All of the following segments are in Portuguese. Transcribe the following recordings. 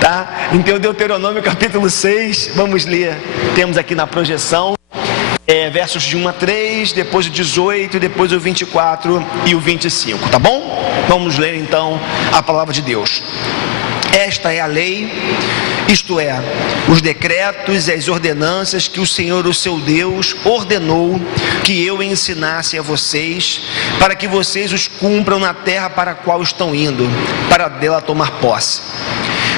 Tá? Então, Deuteronômio capítulo 6, vamos ler. Temos aqui na projeção versos de 1 a 3, depois o 18, depois o 24 e o 25, tá bom? Vamos ler então a palavra de Deus. Esta é a lei, isto é, os decretos e as ordenanças que o Senhor, o seu Deus, ordenou que eu ensinasse a vocês, para que vocês os cumpram na terra para a qual estão indo, para dela tomar posse.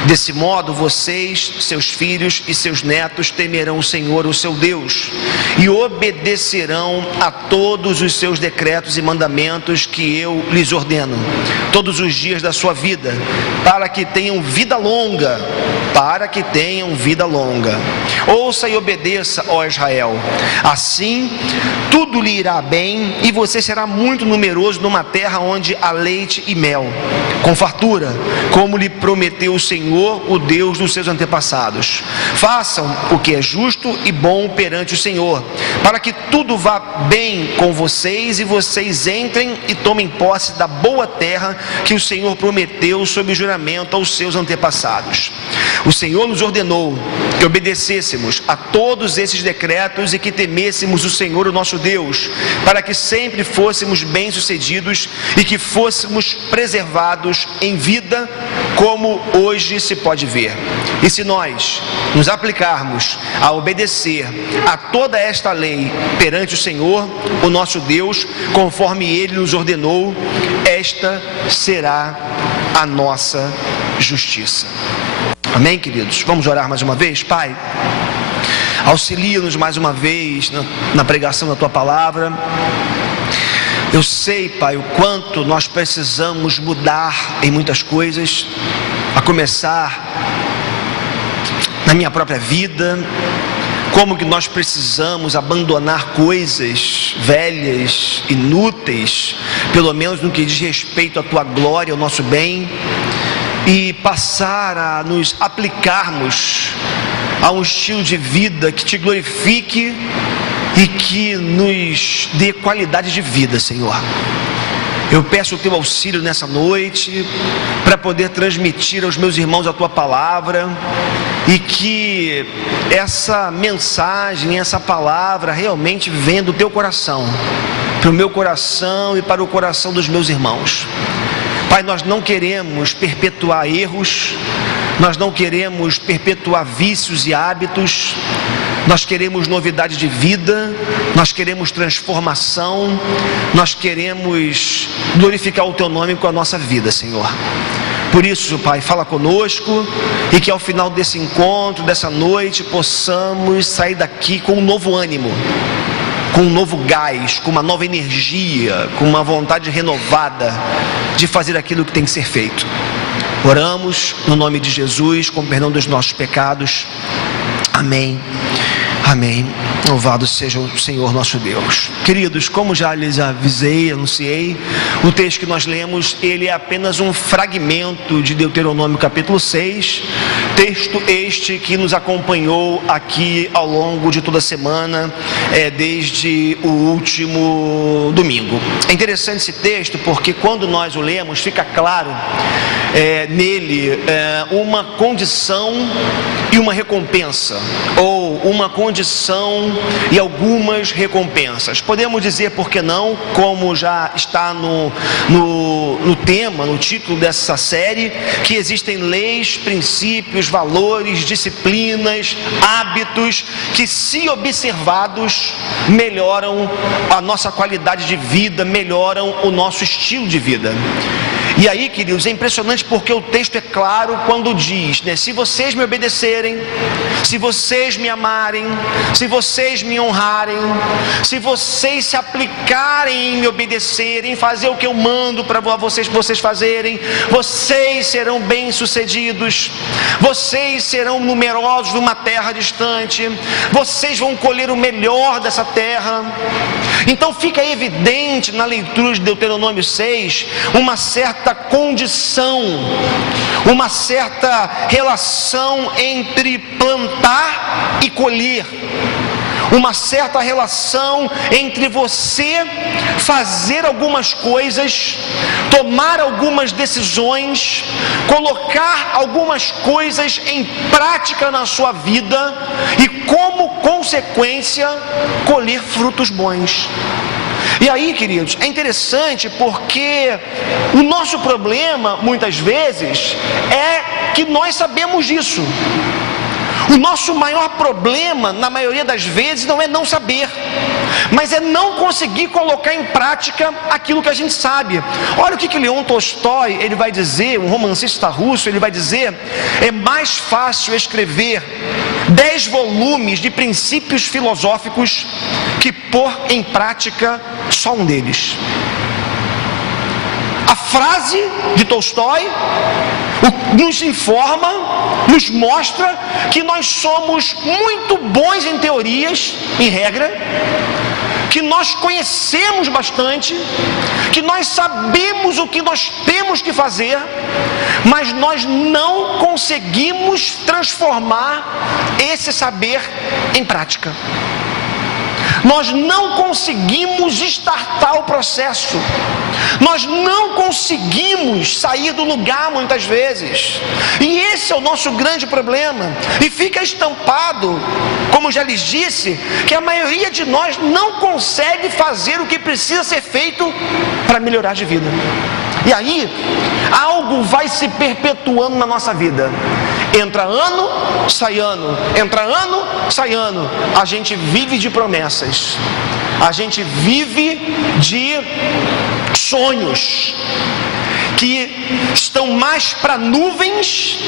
Desse modo, vocês, seus filhos e seus netos temerão o Senhor, o seu Deus, e obedecerão a todos os seus decretos e mandamentos que eu lhes ordeno, todos os dias da sua vida, para que tenham vida longa, Ouça e obedeça, ó Israel. Assim, tudo lhe irá bem, e você será muito numeroso numa terra onde há leite e mel, com fartura, como lhe prometeu o Senhor, o Deus dos seus antepassados. Façam o que é justo e bom perante o Senhor, para que tudo vá bem com vocês e vocês entrem e tomem posse da boa terra que o Senhor prometeu sob juramento aos seus antepassados. O Senhor nos ordenou que obedecêssemos a todos esses decretos e que temêssemos o Senhor, o nosso Deus, para que sempre fôssemos bem-sucedidos e que fôssemos preservados em vida, como hoje se pode ver. E se nós nos aplicarmos a obedecer a toda esta lei perante o Senhor, o nosso Deus, conforme Ele nos ordenou, esta será a nossa justiça. Amém, queridos? Vamos orar mais uma vez? Pai, auxilia-nos mais uma vez na pregação da Tua Palavra. Eu sei, Pai, o quanto nós precisamos mudar em muitas coisas, a começar na minha própria vida, como que nós precisamos abandonar coisas velhas, inúteis, pelo menos no que diz respeito à Tua glória, ao nosso bem, e passar a nos aplicarmos a um estilo de vida que Te glorifique e que nos dê qualidade de vida, Senhor. Eu peço o Teu auxílio nessa noite, para poder transmitir aos meus irmãos a Tua palavra, e que essa mensagem, essa palavra realmente venha do Teu coração, para o meu coração e para o coração dos meus irmãos. Pai, nós não queremos perpetuar erros, nós não queremos perpetuar vícios e hábitos, nós queremos novidade de vida, nós queremos transformação, nós queremos glorificar o Teu nome com a nossa vida, Senhor. Por isso, Pai, fala conosco, e que ao final desse encontro, dessa noite, possamos sair daqui com um novo ânimo, com um novo gás, com uma nova energia, com uma vontade renovada de fazer aquilo que tem que ser feito. Oramos no nome de Jesus, com perdão dos nossos pecados. Amém. Amém. Louvado seja o Senhor nosso Deus. Queridos, como já lhes anunciei, o texto que nós lemos, ele é apenas um fragmento de Deuteronômio capítulo 6, texto este que nos acompanhou aqui ao longo de toda a semana, desde o último domingo. É interessante esse texto porque quando nós o lemos, fica claro nele uma condição e uma recompensa, ou uma condição e algumas recompensas. Podemos dizer, por que não, como já está no tema, no título dessa série, que existem leis, princípios, valores, disciplinas, hábitos que, se observados, melhoram a nossa qualidade de vida, melhoram o nosso estilo de vida. E aí, queridos, é impressionante porque o texto é claro quando diz, se vocês me obedecerem, se vocês me amarem, se vocês me honrarem, se vocês se aplicarem em me obedecerem, fazer o que eu mando para vocês fazerem, vocês serão bem-sucedidos, vocês serão numerosos numa terra distante, vocês vão colher o melhor dessa terra. Então fica evidente na leitura de Deuteronômio 6 uma certa condição, uma certa relação entre plantar e colher, uma certa relação entre você fazer algumas coisas, tomar algumas decisões, colocar algumas coisas em prática na sua vida e, como consequência, colher frutos bons. E aí, queridos, é interessante porque o nosso problema, muitas vezes, é que nós sabemos disso. O nosso maior problema, na maioria das vezes, não é não saber, mas é não conseguir colocar em prática aquilo que a gente sabe. Olha o que Leon Tolstói, ele vai dizer, um romancista russo, ele vai dizer: é mais fácil escrever 10 volumes de princípios filosóficos que pôr em prática só um deles. A frase de Tolstói nos informa, nos mostra que nós somos muito bons em teorias, em regra, que nós conhecemos bastante, que nós sabemos o que nós temos que fazer, mas nós não conseguimos transformar esse saber em prática. Nós não conseguimos startar o processo, nós não conseguimos sair do lugar muitas vezes, e esse é o nosso grande problema, e fica estampado, como já lhes disse, que a maioria de nós não consegue fazer o que precisa ser feito para melhorar de vida. E aí, algo vai se perpetuando na nossa vida. Entra ano, sai ano. Entra ano, sai ano. A gente vive de promessas. A gente vive de sonhos que estão mais para nuvens,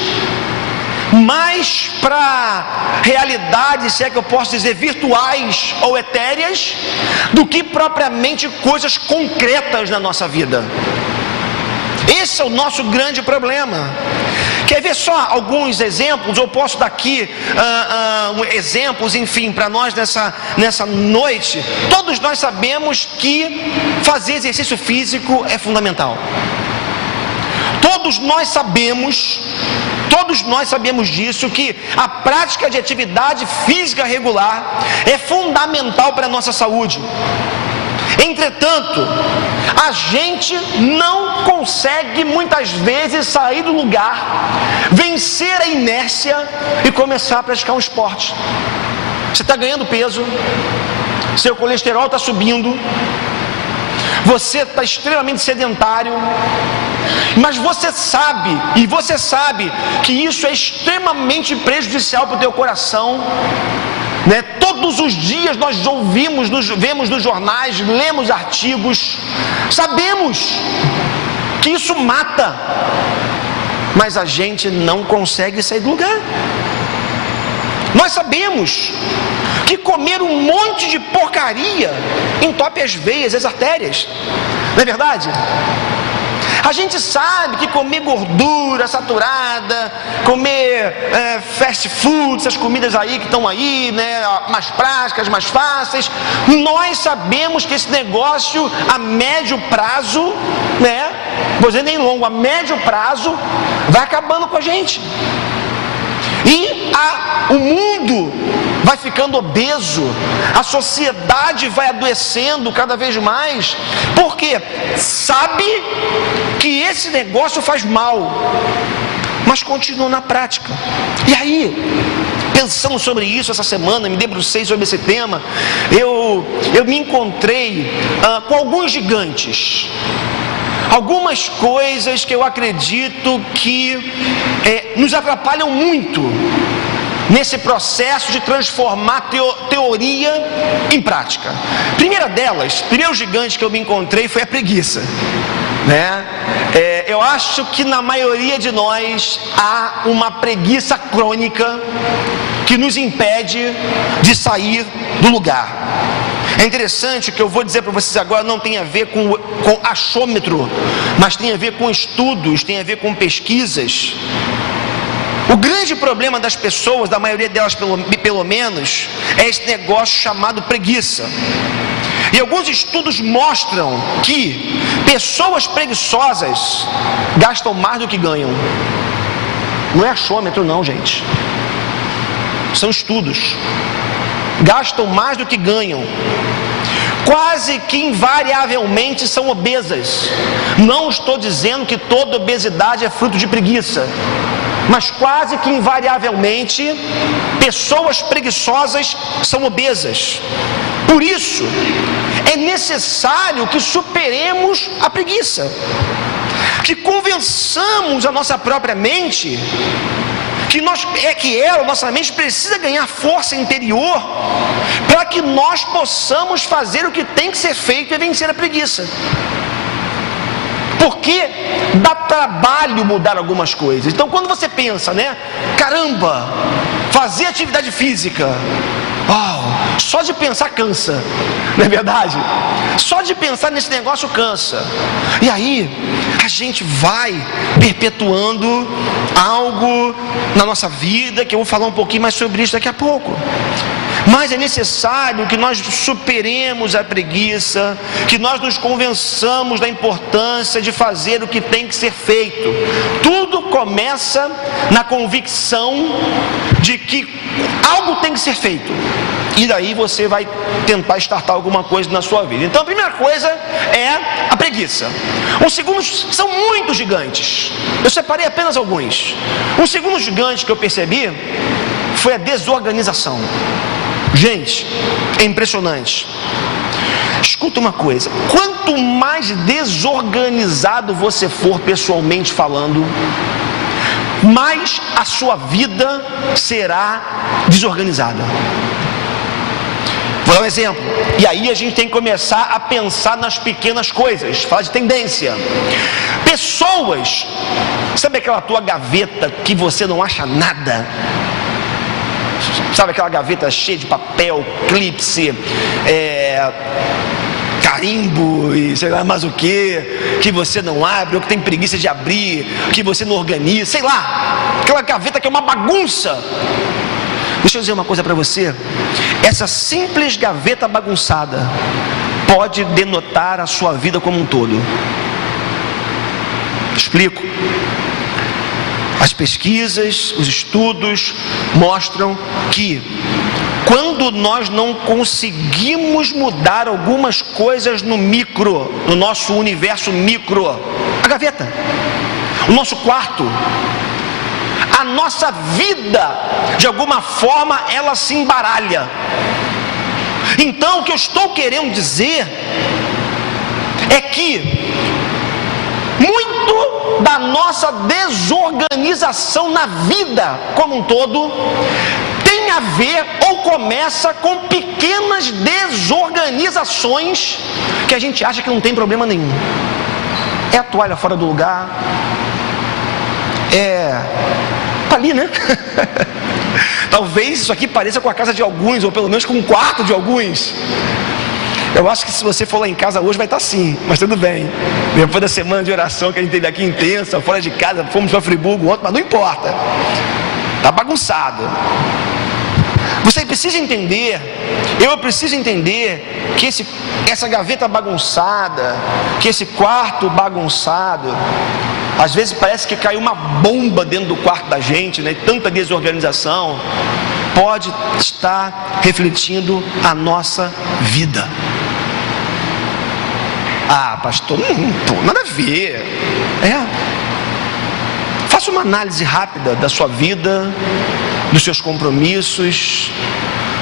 mais para realidades, se é que eu posso dizer, virtuais ou etéreas, do que propriamente coisas concretas na nossa vida. Esse é o nosso grande problema. Quer ver só alguns exemplos? Eu posso dar aqui exemplos, enfim, para nós nessa noite. Todos nós sabemos que fazer exercício físico é fundamental. Todos nós sabemos disso, que a prática de atividade física regular é fundamental para a nossa saúde. Entretanto, a gente não consegue muitas vezes sair do lugar, vencer a inércia e começar a praticar um esporte. Você está ganhando peso, seu colesterol está subindo, você está extremamente sedentário, mas você sabe que isso é extremamente prejudicial para o teu coração. Todos os dias nós vemos nos jornais, lemos artigos, sabemos que isso mata, mas a gente não consegue sair do lugar. Nós sabemos que comer um monte de porcaria entope as veias, as artérias, não é verdade? A gente sabe que comer gordura saturada, comer fast food, essas comidas aí que estão aí, mais práticas, mais fáceis, nós sabemos que esse negócio a médio prazo, vou dizer nem longo, a médio prazo, vai acabando com a gente. E o mundo vai ficando obeso, a sociedade vai adoecendo cada vez mais, porque sabe que esse negócio faz mal, mas continua na prática. E aí, pensando sobre isso essa semana, me debrucei sobre esse tema, eu me encontrei com alguns gigantes, algumas coisas que eu acredito que nos atrapalham muito nesse processo de transformar teoria em prática. Primeiro gigante que eu me encontrei foi a preguiça. Eu acho que na maioria de nós há uma preguiça crônica que nos impede de sair do lugar. É interessante, o que eu vou dizer para vocês agora não tem a ver com achômetro, mas tem a ver com estudos, tem a ver com pesquisas. O grande problema das pessoas, da maioria delas pelo menos, é esse negócio chamado preguiça. E alguns estudos mostram que pessoas preguiçosas gastam mais do que ganham. Não é achômetro não, gente. São estudos. gastam mais do que ganham, quase que invariavelmente são obesas. Não estou dizendo que toda obesidade é fruto de preguiça, mas quase que invariavelmente pessoas preguiçosas são obesas. Por isso, é necessário que superemos a preguiça, que convençamos a nossa própria mente que nossa mente precisa ganhar força interior para que nós possamos fazer o que tem que ser feito e vencer a preguiça. Porque dá trabalho mudar algumas coisas. Então, quando você pensa, caramba, fazer atividade física, só de pensar cansa, não é verdade? Só de pensar nesse negócio cansa. E aí, a gente vai perpetuando algo na nossa vida, que eu vou falar um pouquinho mais sobre isso daqui a pouco. Mas é necessário que nós superemos a preguiça, que nós nos convençamos da importância de fazer o que tem que ser feito. Tudo começa na convicção de que algo tem que ser feito. E daí você vai tentar startar alguma coisa na sua vida. Então a primeira coisa é a preguiça. Os segundos são muito gigantes. Eu separei apenas alguns. Um segundo gigante que eu percebi foi a desorganização. Gente, é impressionante. Escuta uma coisa: quanto mais desorganizado você for pessoalmente falando, mais a sua vida será desorganizada. Vou dar um exemplo. E aí a gente tem que começar a pensar nas pequenas coisas. Falar de tendência. Pessoas, sabe aquela tua gaveta que você não acha nada? Sabe aquela gaveta cheia de papel, clipse, carimbo e sei lá mais o que você não abre, ou que tem preguiça de abrir, que você não organiza, sei lá, aquela gaveta que é uma bagunça. Deixa eu dizer uma coisa para você: essa simples gaveta bagunçada pode denotar a sua vida como um todo. Explico. As pesquisas, os estudos mostram que quando nós não conseguimos mudar algumas coisas no nosso universo micro, a gaveta, o nosso quarto, a nossa vida, de alguma forma, ela se embaralha. Então, o que eu estou querendo dizer é que muito da nossa desorganização na vida como um todo tem a ver ou começa com pequenas desorganizações que a gente acha que não tem problema nenhum. É a toalha fora do lugar, tá ali, né? Talvez isso aqui pareça com a casa de alguns, ou pelo menos com o quarto de alguns. Eu acho que se você for lá em casa hoje vai estar assim, mas tudo bem. Depois da semana de oração que a gente teve aqui intensa, fora de casa, fomos para Friburgo ontem, mas não importa. Está bagunçado. Você precisa entender, eu preciso entender que essa gaveta bagunçada, que esse quarto bagunçado, às vezes parece que caiu uma bomba dentro do quarto da gente, né? Tanta desorganização pode estar refletindo a nossa vida. Pastor, nada a ver. Faça uma análise rápida da sua vida, dos seus compromissos,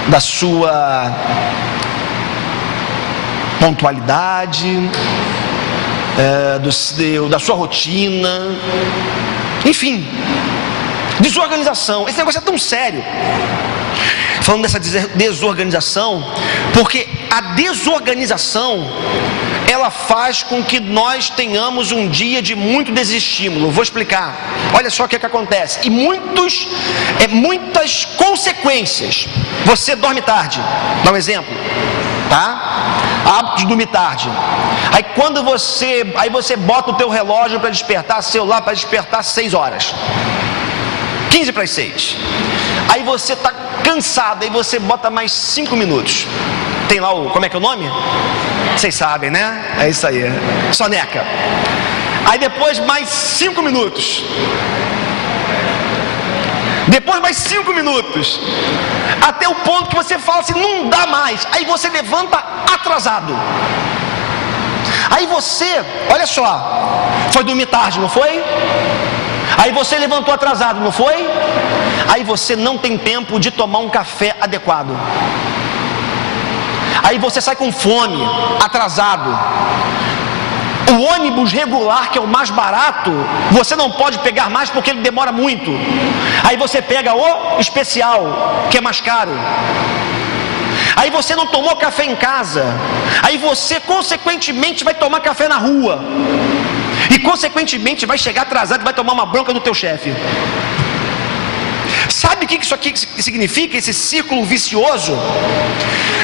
da sua pontualidade, da sua rotina, enfim, desorganização. Esse negócio é tão sério. Falando dessa desorganização, porque a desorganização ela faz com que nós tenhamos um dia de muito desestímulo. Vou explicar. Olha só o que acontece. E muitas consequências. Você dorme tarde. Dá um exemplo, tá? Hábito de dormir tarde. Aí você bota o teu relógio para despertar, celular para despertar 6 horas. 15 para as 6. Aí você está cansado, aí você bota mais 5 minutos. Tem lá como é que é o nome? Vocês sabem, né? É isso aí. Soneca. Aí depois mais 5 minutos. Depois mais 5 minutos. Até o ponto que você fala assim, não dá mais. Aí você levanta atrasado. Aí você, olha só, foi dormir tarde, não foi? Aí você levantou atrasado, não foi? Aí você não tem tempo de tomar um café adequado. Aí você sai com fome, atrasado. O ônibus regular, que é o mais barato, você não pode pegar mais porque ele demora muito. Aí você pega o especial, que é mais caro. Aí você não tomou café em casa. Aí você, consequentemente, vai tomar café na rua. E, consequentemente, vai chegar atrasado e vai tomar uma bronca do teu chefe. Sabe o que isso aqui significa, esse círculo vicioso?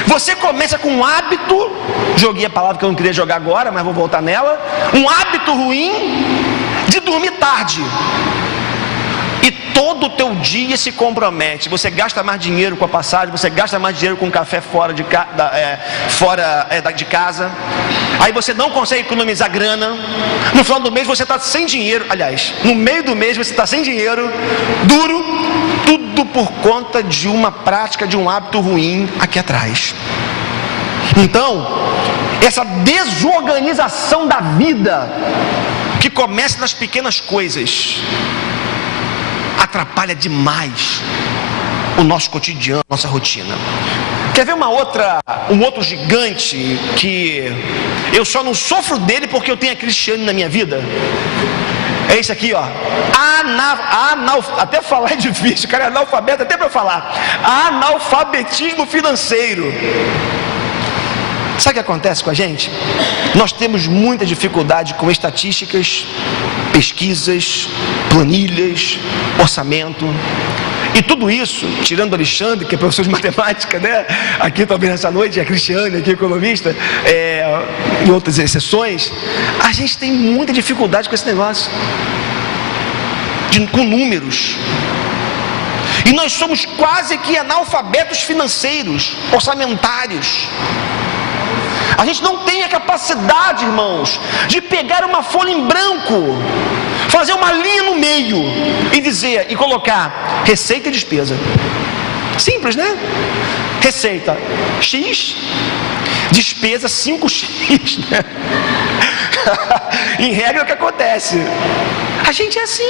Você começa com um hábito, joguei a palavra que eu não queria jogar agora, mas vou voltar nela, um hábito ruim de dormir tarde. E todo o teu dia se compromete. Você gasta mais dinheiro com a passagem, você gasta mais dinheiro com café fora de casa. Aí você não consegue economizar grana. No final do mês você está sem dinheiro. Aliás, no meio do mês você está sem dinheiro, duro. Tudo por conta de uma prática, de um hábito ruim aqui atrás. Então, essa desorganização da vida, que começa nas pequenas coisas, atrapalha demais o nosso cotidiano, nossa rotina. Quer ver um outro gigante que eu só não sofro dele porque eu tenho a Cristiane na minha vida? É esse aqui, ó. Até falar é difícil, cara é analfabeto até para falar. Analfabetismo financeiro. Sabe o que acontece com a gente? Nós temos muita dificuldade com estatísticas, pesquisas, planilhas, orçamento. E tudo isso, tirando o Alexandre, que é professor de matemática, né? Aqui talvez nessa noite, a Cristiane, aqui economista, em outras exceções, a gente tem muita dificuldade com esse negócio, com números. E nós somos quase que analfabetos financeiros, orçamentários. A gente não tem a capacidade, irmãos, de pegar uma folha em branco, fazer uma linha no meio e colocar receita e despesa. Simples, né? Receita X, despesa 5X, né? Em regra, o que acontece? A gente é assim,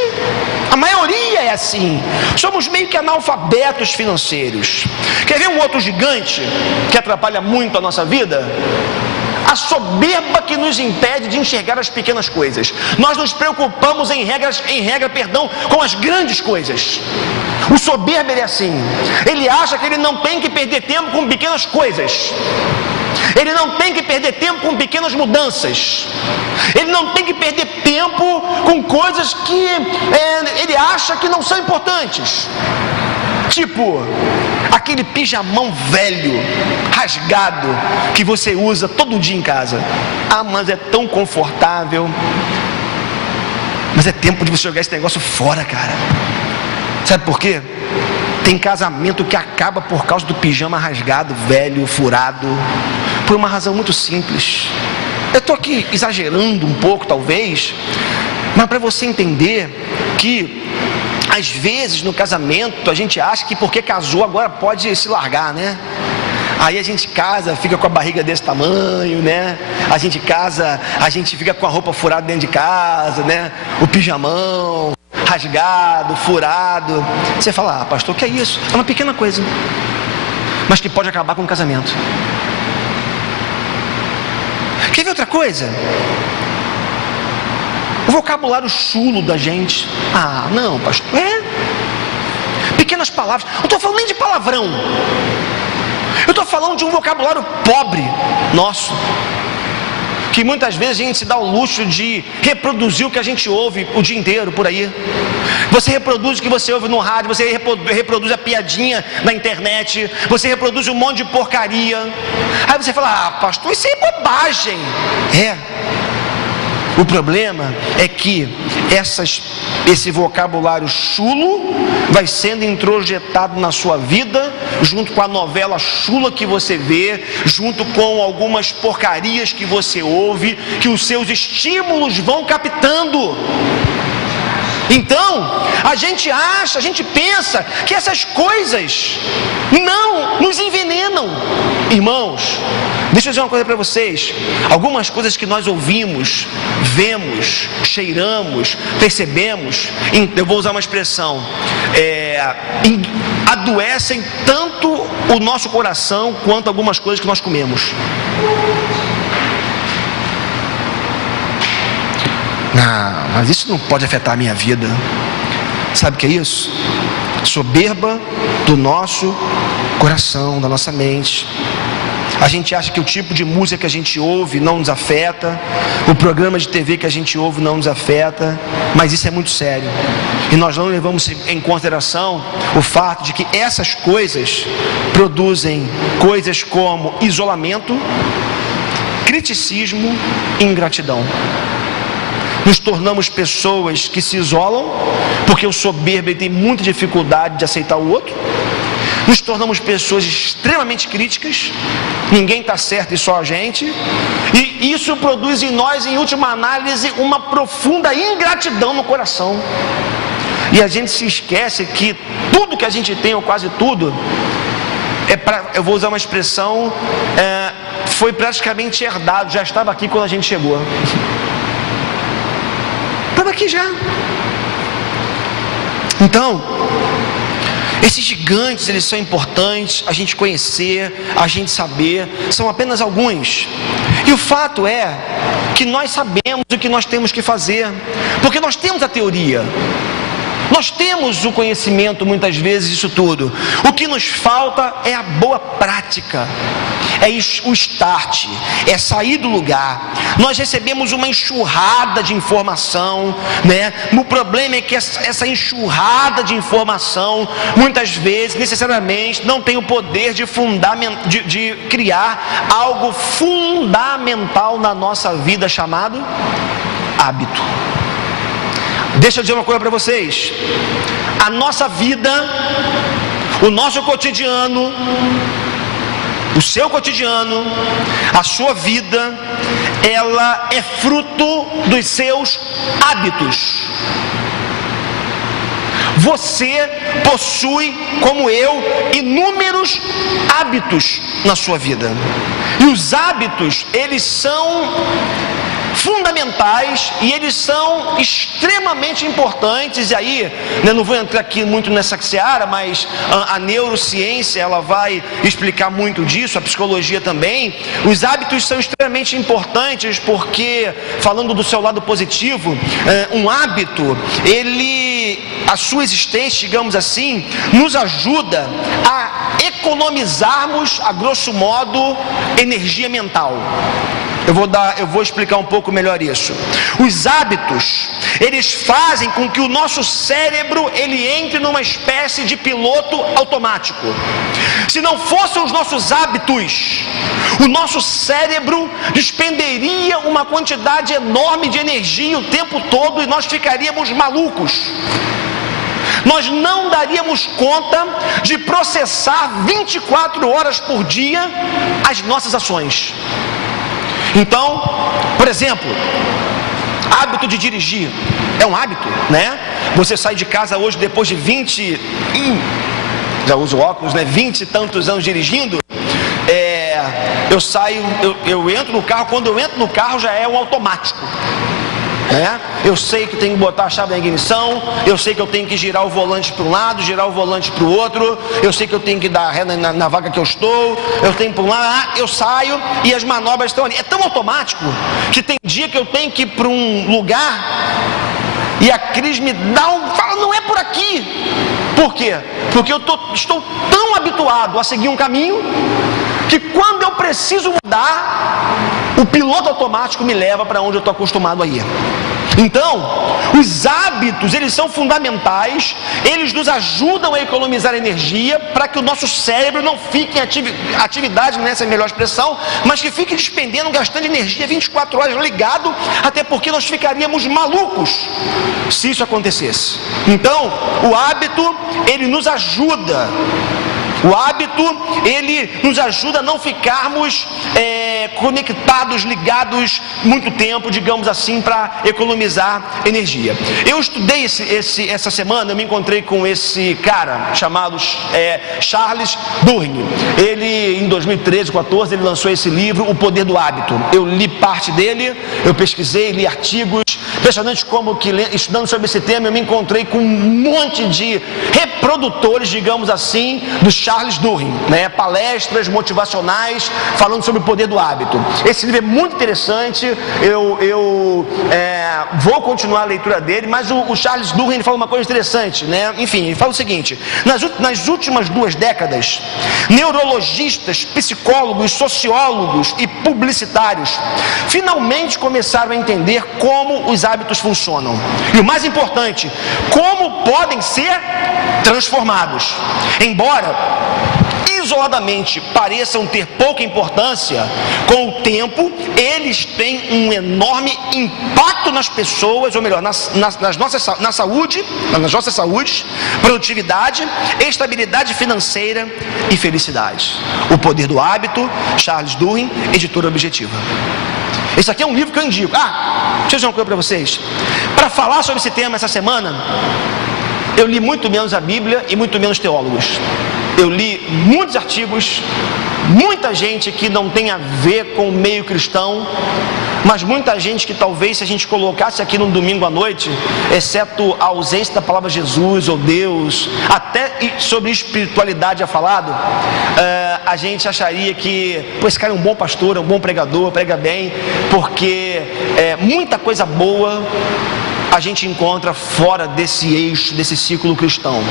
a maioria é assim. Somos meio que analfabetos financeiros. Quer ver um outro gigante que atrapalha muito a nossa vida? A soberba que nos impede de enxergar as pequenas coisas. Nós nos preocupamos em regra, com as grandes coisas. O soberbo é assim. Ele acha que ele não tem que perder tempo com pequenas coisas. Ele não tem que perder tempo com pequenas mudanças. Ele não tem que perder tempo com coisas que ele acha que não são importantes. Tipo, aquele pijamão velho, rasgado, que você usa todo dia em casa. Ah, mas é tão confortável. Mas é tempo de você jogar esse negócio fora, cara. Sabe por quê? Tem casamento que acaba por causa do pijama rasgado, velho, furado, por uma razão muito simples. Eu estou aqui exagerando um pouco, talvez, mas para você entender que às vezes no casamento a gente acha que porque casou agora pode se largar, né? Aí a gente casa, fica com a barriga desse tamanho, né? A gente casa, a gente fica com a roupa furada dentro de casa, né? O pijamão rasgado, furado. Você fala, pastor, que é isso? É uma pequena coisa, mas que pode acabar com o casamento. Quer ver outra coisa? O vocabulário chulo da gente. Ah, não, pastor. Pequenas palavras. Não estou falando nem de palavrão. Eu estou falando de um vocabulário pobre nosso, que muitas vezes a gente se dá o luxo de reproduzir o que a gente ouve o dia inteiro por aí. Você reproduz o que você ouve no rádio, você reproduz a piadinha na internet, você reproduz um monte de porcaria. Aí você fala, pastor, isso é bobagem. O problema é que esse vocabulário chulo vai sendo introjetado na sua vida, junto com a novela chula que você vê, junto com algumas porcarias que você ouve, que os seus estímulos vão captando. Então, a gente pensa que essas coisas não nos envenenam. Irmãos, deixa eu dizer uma coisa para vocês. Algumas coisas que nós ouvimos, vemos, cheiramos, percebemos, eu vou usar uma expressão, adoecem tanto o nosso coração quanto algumas coisas que nós comemos. Não, mas isso não pode afetar a minha vida. Sabe o que é isso? Soberba do nosso coração, da nossa mente. A gente acha que o tipo de música que a gente ouve não nos afeta, o programa de TV que a gente ouve não nos afeta, mas isso é muito sério. E nós não levamos em consideração o fato de que essas coisas produzem coisas como isolamento, criticismo e ingratidão. Nos tornamos pessoas que se isolam, porque o soberbo tem muita dificuldade de aceitar o outro. Nos tornamos pessoas extremamente críticas, ninguém está certo e só a gente. E isso produz em nós, em última análise, uma profunda ingratidão no coração. E a gente se esquece que tudo que a gente tem, ou quase tudo, eu vou usar uma expressão, foi praticamente herdado, já estava aqui quando a gente chegou. Estava aqui já. Então, esses gigantes, eles são importantes a gente conhecer, a gente saber, são apenas alguns. E o fato é que nós sabemos o que nós temos que fazer, porque nós temos a teoria, nós temos o conhecimento muitas vezes disso tudo. O que nos falta é a boa prática, é o start, é sair do lugar. Nós recebemos uma enxurrada de informação, né? O problema é que essa enxurrada de informação, muitas vezes, necessariamente, não tem o poder de criar algo fundamental na nossa vida, chamado hábito. Deixa eu dizer uma coisa para vocês. A nossa vida, o nosso cotidiano, o seu cotidiano, a sua vida, ela é fruto dos seus hábitos. Você possui, como eu, inúmeros hábitos na sua vida. E os hábitos, eles são fundamentais e eles são extremamente importantes. E aí, não vou entrar aqui muito nessa seara, mas a neurociência, ela vai explicar muito disso, a psicologia também. Os hábitos são extremamente importantes porque, falando do seu lado positivo, um hábito, a sua existência, digamos assim, nos ajuda a economizarmos, a grosso modo, energia mental. Eu vou explicar um pouco melhor isso. Os hábitos, eles fazem com que o nosso cérebro, ele entre numa espécie de piloto automático. Se não fossem os nossos hábitos, o nosso cérebro despenderia uma quantidade enorme de energia o tempo todo e nós ficaríamos malucos. Nós não daríamos conta de processar 24 horas por dia as nossas ações. Então, por exemplo, hábito de dirigir é um hábito, né? Você sai de casa hoje depois de 20, já uso óculos, né? 20 e tantos anos dirigindo. Eu entro no carro, quando eu entro no carro já é um automático. Eu sei que tenho que botar a chave na ignição, eu sei que eu tenho que girar o volante para um lado, girar o volante para o outro, eu sei que eu tenho que dar ré na vaga que eu estou, eu tenho que ir para um lado, eu saio e as manobras estão ali. É tão automático que tem dia que eu tenho que ir para um lugar e a Cris me fala, não é por aqui. Por quê? Porque eu estou tão habituado a seguir um caminho que quando eu preciso mudar, o piloto automático me leva para onde eu estou acostumado a ir. Então, os hábitos, eles são fundamentais, eles nos ajudam a economizar energia para que o nosso cérebro não fique em atividade, nessa é a melhor expressão, mas que fique despendendo, gastando energia 24 horas ligado, até porque nós ficaríamos malucos se isso acontecesse. Então, o hábito, ele nos ajuda. O hábito, ele nos ajuda a não ficarmos conectados, ligados muito tempo, digamos assim, para economizar energia. Eu estudei essa semana, eu me encontrei com esse cara chamado Charles Duhigg. Ele, em 2013, 2014, ele lançou esse livro, O Poder do Hábito. Eu li parte dele, eu pesquisei, li artigos. Impressionante como que, estudando sobre esse tema, eu me encontrei com um monte de reprodutores, digamos assim, do Charles Duhigg, né? Palestras motivacionais falando sobre o poder do hábito. Esse livro é muito interessante, eu vou continuar a leitura dele, mas o Charles Duhigg fala uma coisa interessante, né? Enfim, ele fala o seguinte: nas últimas 2 décadas, neurologistas, psicólogos, sociólogos e publicitários finalmente começaram a entender como os hábitos funcionam. E o mais importante, como podem ser transformados. Embora isoladamente pareçam ter pouca importância, com o tempo eles têm um enorme impacto nas pessoas, ou melhor, na saúde, nas nossas saúdes, produtividade, estabilidade financeira e felicidade. O Poder do Hábito, Charles Duhigg, editora Objetiva. Esse aqui é um livro que eu indico. Deixa eu dizer uma coisa para vocês. Para falar sobre esse tema essa semana, eu li muito menos a Bíblia e muito menos teólogos. Eu li muitos artigos, muita gente que não tem a ver com o meio cristão, mas muita gente que talvez, se a gente colocasse aqui no domingo à noite, exceto a ausência da palavra Jesus ou Deus, até sobre espiritualidade é falado, a gente acharia que esse cara é um bom pastor, é um bom pregador, prega bem, porque muita coisa boa a gente encontra fora desse eixo, desse ciclo cristão.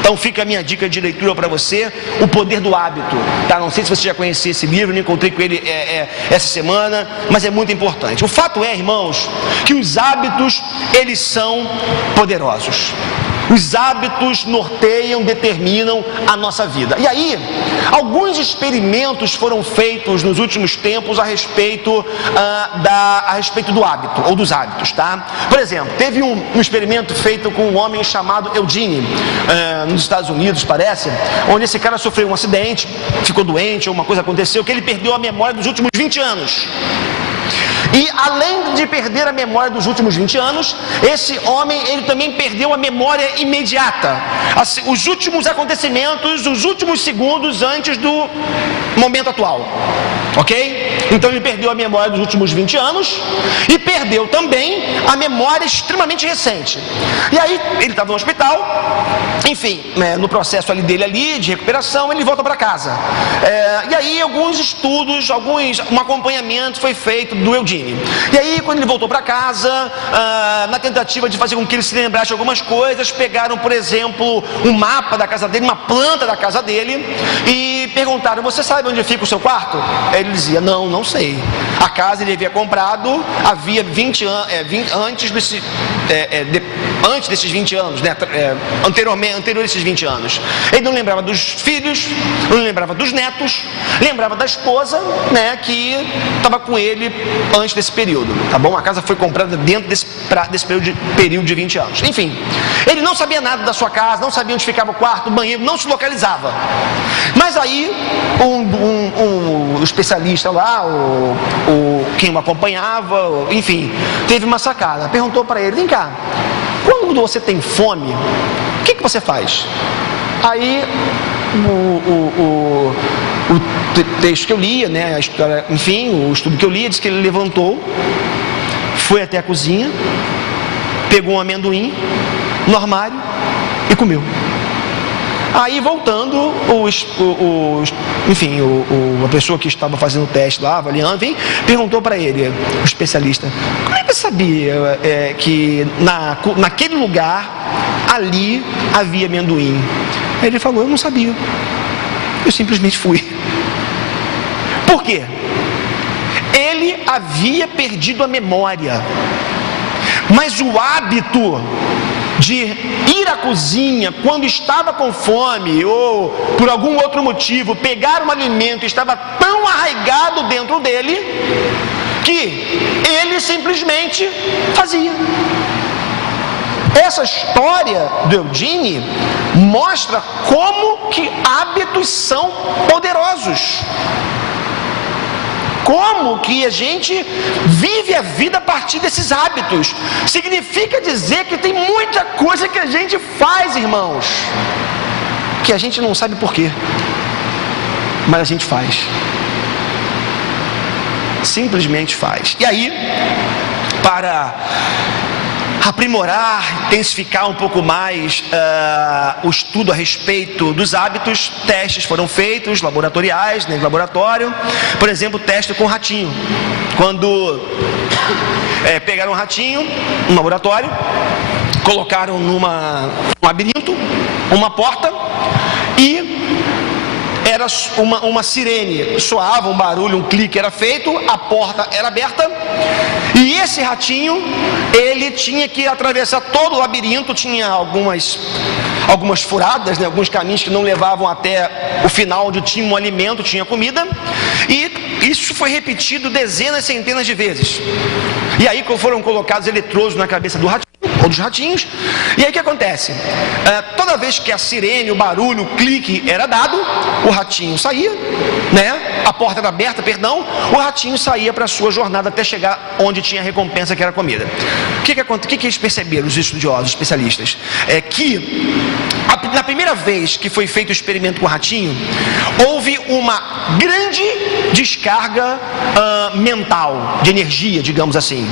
Então fica a minha dica de leitura para você, O Poder do Hábito, tá? Não sei se você já conhecia esse livro, não encontrei com ele essa semana, mas é muito importante. O fato é, irmãos, que os hábitos, eles são poderosos. Os hábitos norteiam, determinam a nossa vida. E aí, alguns experimentos foram feitos nos últimos tempos a respeito do hábito, ou dos hábitos, tá? Por exemplo, teve um experimento feito com um homem chamado Eugene, nos Estados Unidos, parece, onde esse cara sofreu um acidente, ficou doente, ou uma coisa aconteceu, que ele perdeu a memória dos últimos 20 anos. E além de perder a memória dos últimos 20 anos, esse homem, ele também perdeu a memória imediata. Os últimos acontecimentos, os últimos segundos antes do momento atual. Ok? Então ele perdeu a memória dos últimos 20 anos e perdeu também a memória extremamente recente. E aí, ele estava no hospital, enfim, no processo dele de recuperação, ele volta para casa. E aí, alguns estudos, um acompanhamento foi feito do Eugene. E aí, quando ele voltou para casa, na tentativa de fazer com que ele se lembrasse de algumas coisas, pegaram, por exemplo, um mapa da casa dele, uma planta da casa dele, e perguntaram: você sabe onde fica o seu quarto? Ele dizia: não sei. A casa ele havia comprado havia 20 anos, antes desses 20 anos, né? Anterior a esses 20 anos. Ele não lembrava dos filhos, não lembrava dos netos, lembrava da esposa, né, que estava com ele antes desse período, tá bom? A casa foi comprada dentro desse período de 20 anos. Enfim, ele não sabia nada da sua casa, não sabia onde ficava o quarto, o banheiro, não se localizava. Mas aí, o especialista lá, quem o acompanhava, enfim, teve uma sacada. Perguntou para ele: vem cá, quando você tem fome, o que você faz? Aí, o texto que eu lia, né, a história, enfim, o estudo que eu lia, diz que ele levantou, foi até a cozinha, pegou um amendoim no armário e comeu. Aí, voltando, a pessoa que estava fazendo o teste lá, avaliando, enfim, perguntou para ele, o especialista: como é que você sabia que naquele lugar, ali, havia amendoim? Aí ele falou: eu não sabia, eu simplesmente fui. Por quê? Ele havia perdido a memória, mas o hábito de ir à cozinha quando estava com fome ou por algum outro motivo, pegar um alimento, estava tão arraigado dentro dele que ele simplesmente fazia. Essa história do Eugene mostra como que hábitos são poderosos. como que a gente vive a vida a partir desses hábitos. Significa dizer que tem muita coisa que a gente faz, irmãos, que a gente não sabe por quê, mas a gente faz. Simplesmente faz. E aí, para aprimorar, intensificar um pouco mais o estudo a respeito dos hábitos, testes foram feitos, laboratoriais, dentro do laboratório. Por exemplo, teste com ratinho. Quando pegaram um ratinho no laboratório, colocaram num labirinto, uma porta, e era uma sirene, soava um barulho, um clique era feito, a porta era aberta, e esse ratinho, ele tinha que atravessar todo o labirinto, tinha algumas furadas, né, alguns caminhos que não levavam até o final, onde tinha um alimento, tinha comida, e isso foi repetido dezenas, centenas de vezes. E aí foram colocados eletrodos na cabeça do ratinho, ou dos ratinhos, e aí o que acontece? Toda vez que a sirene, o barulho, o clique era dado, o ratinho saía, né? A porta era aberta, perdão, o ratinho saía para a sua jornada até chegar onde tinha a recompensa, que era a comida. O que eles perceberam, os estudiosos, os especialistas? É que na primeira vez que foi feito o experimento com o ratinho, houve uma grande descarga mental, de energia, digamos assim,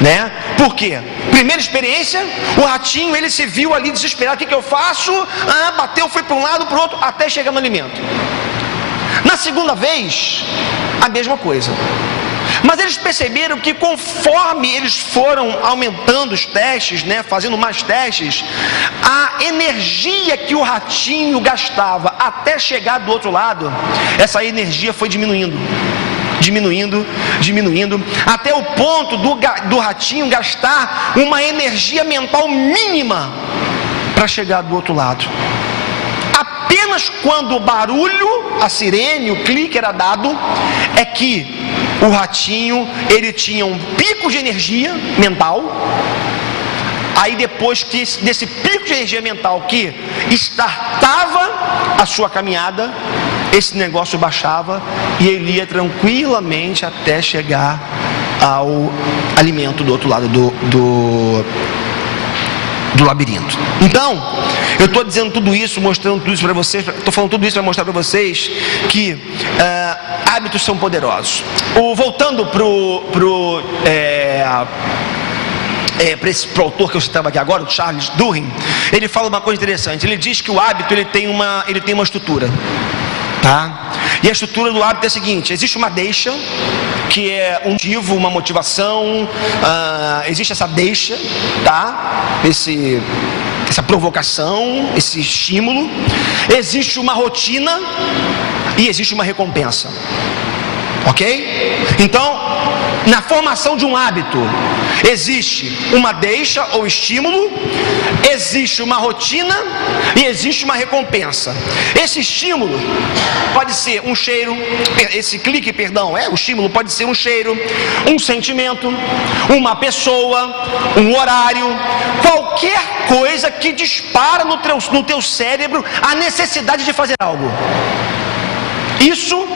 né? Por quê? Primeira experiência, o ratinho, ele se viu ali desesperado, o que eu faço? Bateu, foi para um lado, para o outro, até chegar no alimento. Na segunda vez, a mesma coisa. Mas eles perceberam que conforme eles foram aumentando os testes, né, fazendo mais testes, a energia que o ratinho gastava até chegar do outro lado, essa energia foi diminuindo, até o ponto do ratinho gastar uma energia mental mínima para chegar do outro lado. Apenas quando o barulho, a sirene, o clique era dado, é que o ratinho, ele tinha um pico de energia mental. Aí depois desse pico de energia mental que startava a sua caminhada, esse negócio baixava e ele ia tranquilamente até chegar ao alimento do outro lado do labirinto. Então, eu estou dizendo tudo isso, mostrando tudo isso para vocês, estou falando tudo isso para mostrar para vocês que hábitos são poderosos. Voltando para o autor que eu citava aqui agora, o Charles Duhigg, ele fala uma coisa interessante. Ele diz que o hábito ele tem uma estrutura, tá? E a estrutura do hábito é a seguinte: existe uma deixa, que é um motivo, uma motivação, existe essa deixa, tá? Essa provocação, esse estímulo, existe uma rotina e existe uma recompensa, ok? Então, na formação de um hábito, existe uma deixa ou estímulo, existe uma rotina e existe uma recompensa. Esse estímulo pode ser um cheiro, o estímulo pode ser um cheiro, um sentimento, uma pessoa, um horário, qualquer coisa que dispara no teu cérebro a necessidade de fazer algo. Isso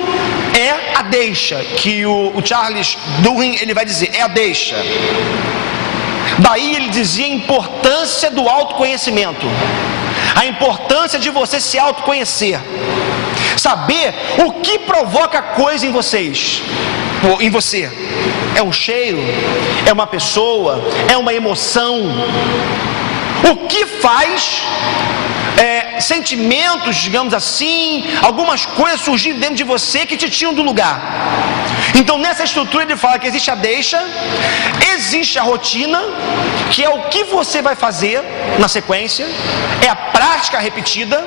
é a deixa, que o Charles Duhigg ele vai dizer, é a deixa. Daí ele dizia a importância do autoconhecimento, a importância de você se autoconhecer, saber o que provoca coisa em você. É um cheiro, é uma pessoa, é uma emoção. O que faz sentimentos, digamos assim, algumas coisas surgindo dentro de você que te tiram do lugar. Então nessa estrutura ele fala que existe a deixa, existe a rotina, que é o que você vai fazer na sequência, é a prática repetida,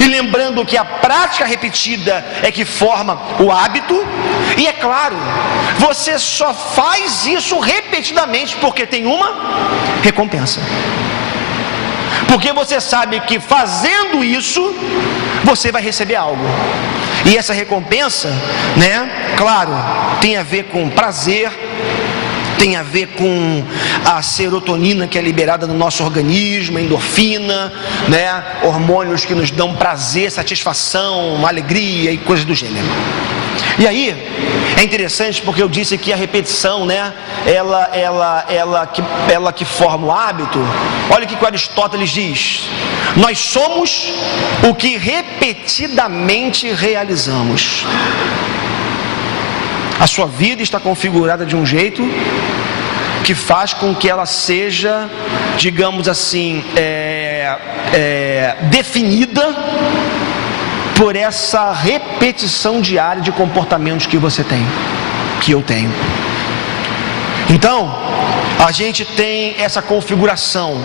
e lembrando que a prática repetida é que forma o hábito, e é claro, você só faz isso repetidamente porque tem uma recompensa. Porque você sabe que fazendo isso, você vai receber algo. E essa recompensa, né, claro, tem a ver com prazer, tem a ver com a serotonina que é liberada no nosso organismo, a endorfina, né, hormônios que nos dão prazer, satisfação, alegria e coisas do gênero. E aí, é interessante porque eu disse que a repetição, né, ela que forma o hábito. Olha o que Aristóteles diz: nós somos o que repetidamente realizamos. A sua vida está configurada de um jeito que faz com que ela seja, digamos assim, definida por essa repetição diária de comportamentos que você tem, que eu tenho. Então, a gente tem essa configuração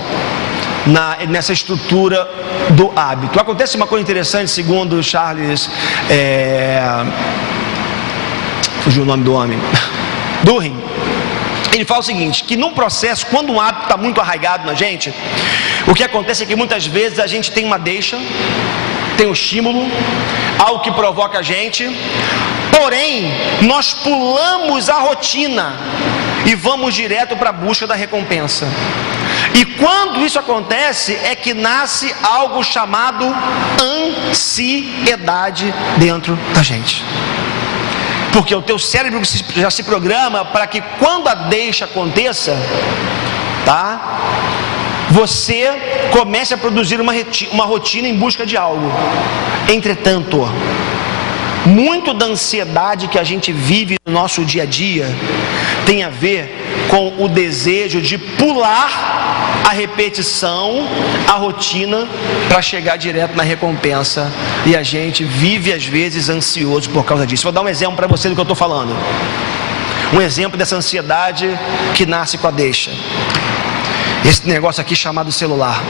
nessa estrutura do hábito. Acontece uma coisa interessante, segundo Charles, fugiu o nome do homem, Duhigg. Ele fala o seguinte, que num processo, quando um hábito está muito arraigado na gente, o que acontece é que muitas vezes a gente tem uma deixa, tem um estímulo, algo que provoca a gente, porém, nós pulamos a rotina e vamos direto para a busca da recompensa. E quando isso acontece, é que nasce algo chamado ansiedade dentro da gente. Porque o teu cérebro já se programa para que quando a deixa aconteça, tá? Você comece a produzir uma rotina em busca de algo. Entretanto, muito da ansiedade que a gente vive no nosso dia a dia tem a ver com o desejo de pular a repetição, a rotina, para chegar direto na recompensa. E a gente vive às vezes ansioso por causa disso. Vou dar um exemplo para você do que eu estou falando. Um exemplo dessa ansiedade que nasce com a deixa. Esse negócio aqui chamado celular.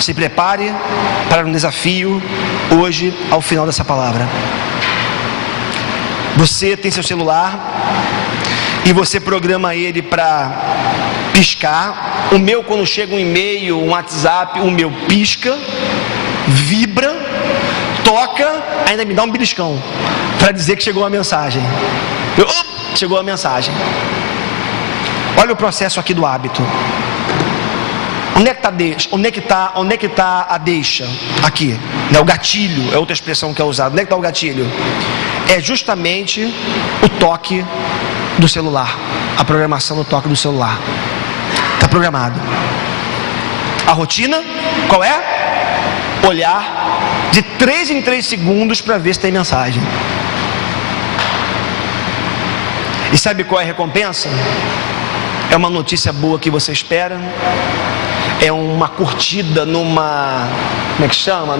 Se prepare para um desafio hoje, ao final dessa palavra. Você tem seu celular e você programa ele para piscar. O meu, quando chega um e-mail, um WhatsApp, o meu pisca, vibra, toca, ainda me dá um beliscão para dizer que chegou a mensagem. Chegou a mensagem. Olha o processo aqui do hábito. Onde é que está a deixa? Aqui, né? O gatilho é outra expressão que é usada. Onde é que está o gatilho? É justamente o toque do celular, a programação do toque do celular. Está programado. A rotina, qual é? Olhar de 3 em 3 segundos para ver se tem mensagem. E sabe qual é a recompensa? É uma notícia boa que você espera. É uma curtida numa... Como é que chama?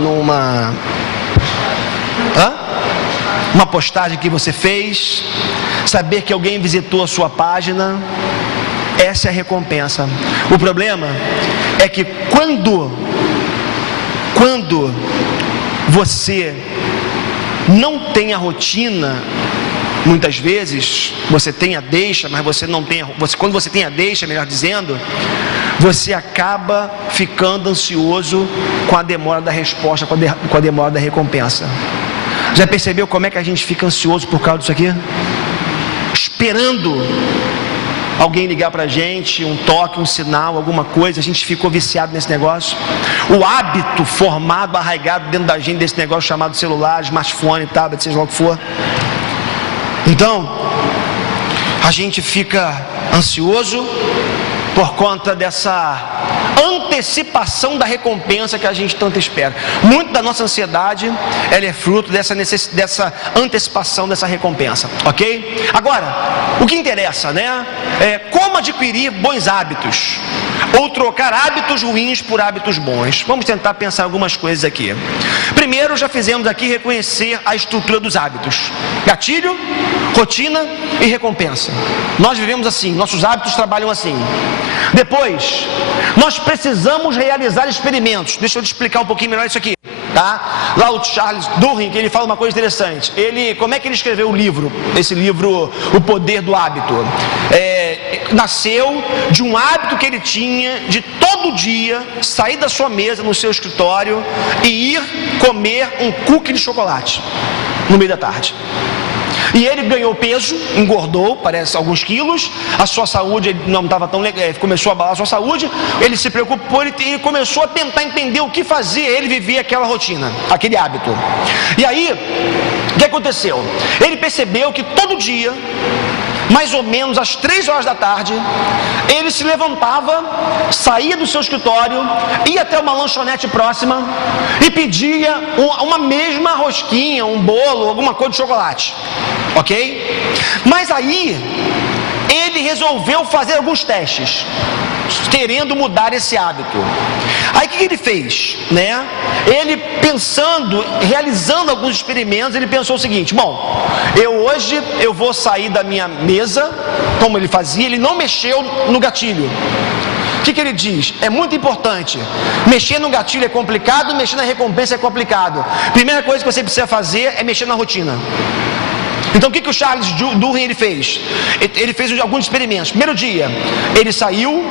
Uma postagem que você fez. Saber que alguém visitou a sua página. Essa é a recompensa. O problema é que quando você não tem a rotina, muitas vezes você tem a deixa, mas você não tem quando você tem a deixa, melhor dizendo, você acaba ficando ansioso com a demora da resposta, com a demora da recompensa. Já percebeu como é que a gente fica ansioso por causa disso aqui? Esperando alguém ligar pra gente, um toque, um sinal, alguma coisa, a gente ficou viciado nesse negócio. O hábito formado, arraigado dentro da gente desse negócio chamado celular, smartphone, tablet, seja lá o que for. Então, a gente fica ansioso por conta dessa antecipação da recompensa que a gente tanto espera. Muito da nossa ansiedade, ela é fruto dessa antecipação dessa recompensa, ok? Agora, o que interessa, né? É como adquirir bons hábitos ou trocar hábitos ruins por hábitos bons. Vamos tentar pensar algumas coisas aqui. Primeiro, já fizemos aqui reconhecer a estrutura dos hábitos: gatilho, rotina e recompensa. Nós vivemos assim, nossos hábitos trabalham assim. Depois, nós precisamos realizar experimentos. Deixa eu te explicar um pouquinho melhor isso aqui, tá? Lá o Charles Duhigg, ele fala uma coisa interessante. Como é que ele escreveu o livro? Esse livro, O Poder do Hábito. Nasceu de um hábito que ele tinha de todo dia sair da sua mesa no seu escritório e ir comer um cookie de chocolate no meio da tarde. E ele ganhou peso, engordou, parece alguns quilos. A sua saúde não estava tão legal, começou a abalar a sua saúde. Ele se preocupou e começou a tentar entender o que fazia ele viver aquela rotina, aquele hábito. E aí, o que aconteceu? Ele percebeu que todo dia, mais ou menos às 3 horas da tarde, ele se levantava, saía do seu escritório, ia até uma lanchonete próxima e pedia uma mesma rosquinha, um bolo, alguma coisa de chocolate, ok? Mas aí, ele resolveu fazer alguns testes, querendo mudar esse hábito. Aí o que ele fez, né? Ele pensando, realizando alguns experimentos, ele pensou o seguinte: bom, hoje eu vou sair da minha mesa, como ele fazia. Ele não mexeu no gatilho. O que ele diz? É muito importante. Mexer no gatilho é complicado, mexer na recompensa é complicado. Primeira coisa que você precisa fazer é mexer na rotina. Então o que o Charles Duhigg ele fez? Ele fez alguns experimentos. Primeiro dia, ele saiu,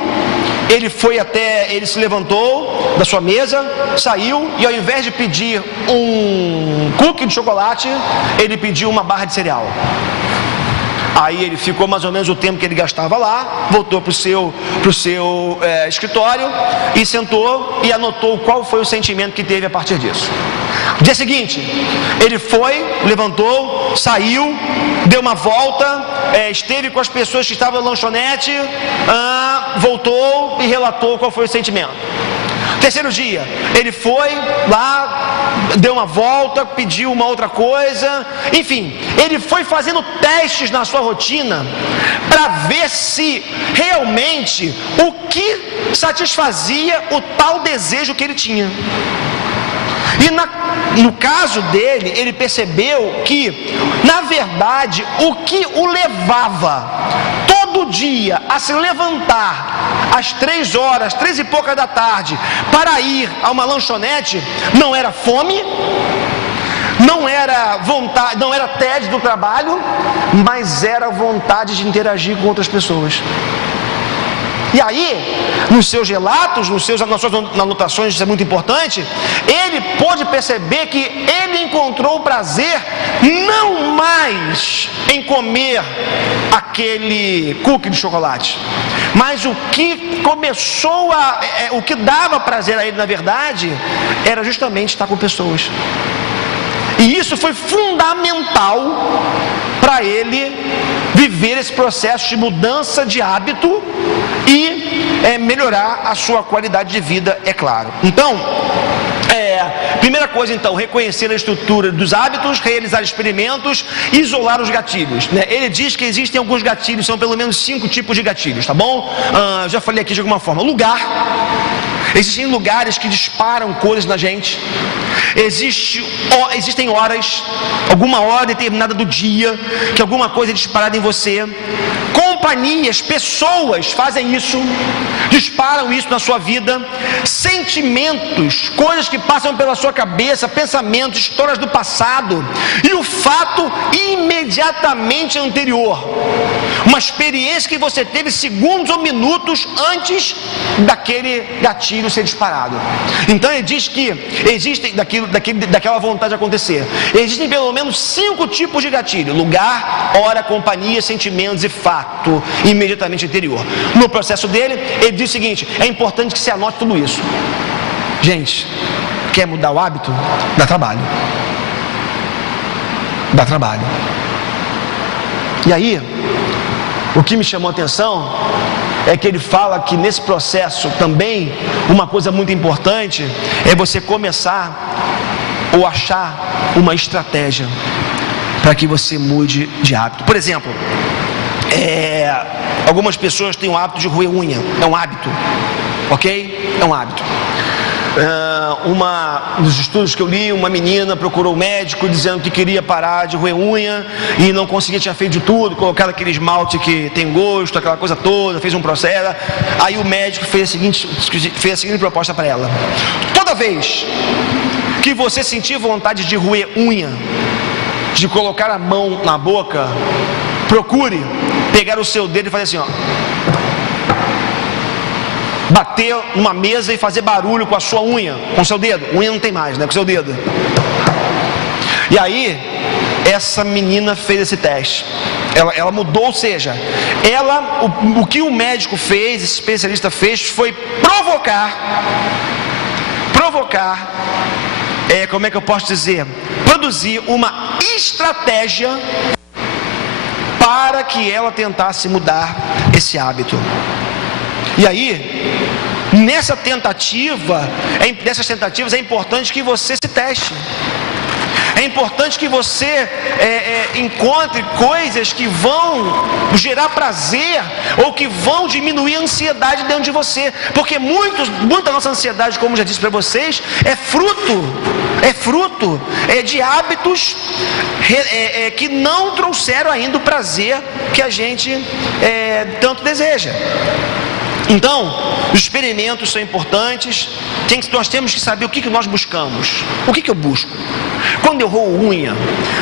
ele se levantou da sua mesa, saiu e ao invés de pedir um cookie de chocolate, ele pediu uma barra de cereal. Aí ele ficou mais ou menos o tempo que ele gastava lá, voltou para o seu escritório e sentou e anotou qual foi o sentimento que teve a partir disso. Dia seguinte, ele foi, levantou, saiu, deu uma volta, esteve com as pessoas que estavam na lanchonete, voltou e relatou qual foi o sentimento. Terceiro dia, ele foi lá, deu uma volta, pediu uma outra coisa, enfim, ele foi fazendo testes na sua rotina para ver se realmente o que satisfazia o tal desejo que ele tinha. E no caso dele, ele percebeu que, na verdade, o que o levava todo dia a se levantar às 3 horas, 3 e pouca da tarde, para ir a uma lanchonete, não era fome, não era vontade, não era tédio do trabalho, mas era vontade de interagir com outras pessoas. E aí, nos seus relatos, nas suas anotações, isso é muito importante, ele pôde perceber que ele encontrou prazer não mais em comer aquele cookie de chocolate, mas o que o que dava prazer a ele, na verdade, era justamente estar com pessoas. E isso foi fundamental para ele viver esse processo de mudança de hábito e melhorar a sua qualidade de vida, é claro. Então, primeira coisa, então, reconhecer a estrutura dos hábitos, realizar experimentos, isolar os gatilhos, né? Ele diz que existem alguns gatilhos, são pelo menos 5 tipos de gatilhos, tá bom? Já falei aqui de alguma forma. Lugar. Existem lugares que disparam coisas na gente. Existem horas, alguma hora determinada do dia, que alguma coisa é disparada em você. Companhias, pessoas fazem isso, disparam isso na sua vida. Sentimentos, coisas que passam pela sua cabeça, pensamentos, histórias do passado. E o fato imediatamente anterior, uma experiência que você teve segundos ou minutos antes daquele gatilho ser disparado. Então ele diz que existem, daquela vontade de acontecer, existem pelo menos 5 tipos de gatilho: lugar, hora, companhia, sentimentos e fato imediatamente anterior. No processo dele, ele diz o seguinte: é importante que se anote tudo isso. Gente, quer mudar o hábito? Dá trabalho. Dá trabalho. E aí, o que me chamou a atenção é que ele fala que nesse processo também, uma coisa muito importante é você começar ou achar uma estratégia para que você mude de hábito. Por exemplo, algumas pessoas têm o hábito de roer unha, é um hábito, ok? É um hábito. Dos estudos que eu li, uma menina procurou o médico dizendo que queria parar de roer unha e não conseguia, tinha feito de tudo, colocado aquele esmalte que tem gosto, aquela coisa toda, fez um processo. Aí o médico fez a seguinte proposta para ela: toda vez que você sentir vontade de roer unha, de colocar a mão na boca, procure pegar o seu dedo e fazer assim, ó, bater numa mesa e fazer barulho com a sua unha, com o seu dedo. Unha não tem mais, né? Com o seu dedo. E aí, essa menina fez esse teste. Ela mudou, ou seja, o que o médico fez, esse especialista fez, foi provocar, como é que eu posso dizer? Produzir uma estratégia para que ela tentasse mudar esse hábito. E aí, nessas tentativas é importante que você se teste. É importante que você encontre coisas que vão gerar prazer ou que vão diminuir a ansiedade dentro de você, porque muita da nossa ansiedade, como já disse para vocês, é fruto de hábitos que não trouxeram ainda o prazer que a gente tanto deseja. Então, os experimentos são importantes. Nós temos que saber o que nós buscamos. O que eu busco? Quando eu roo unha,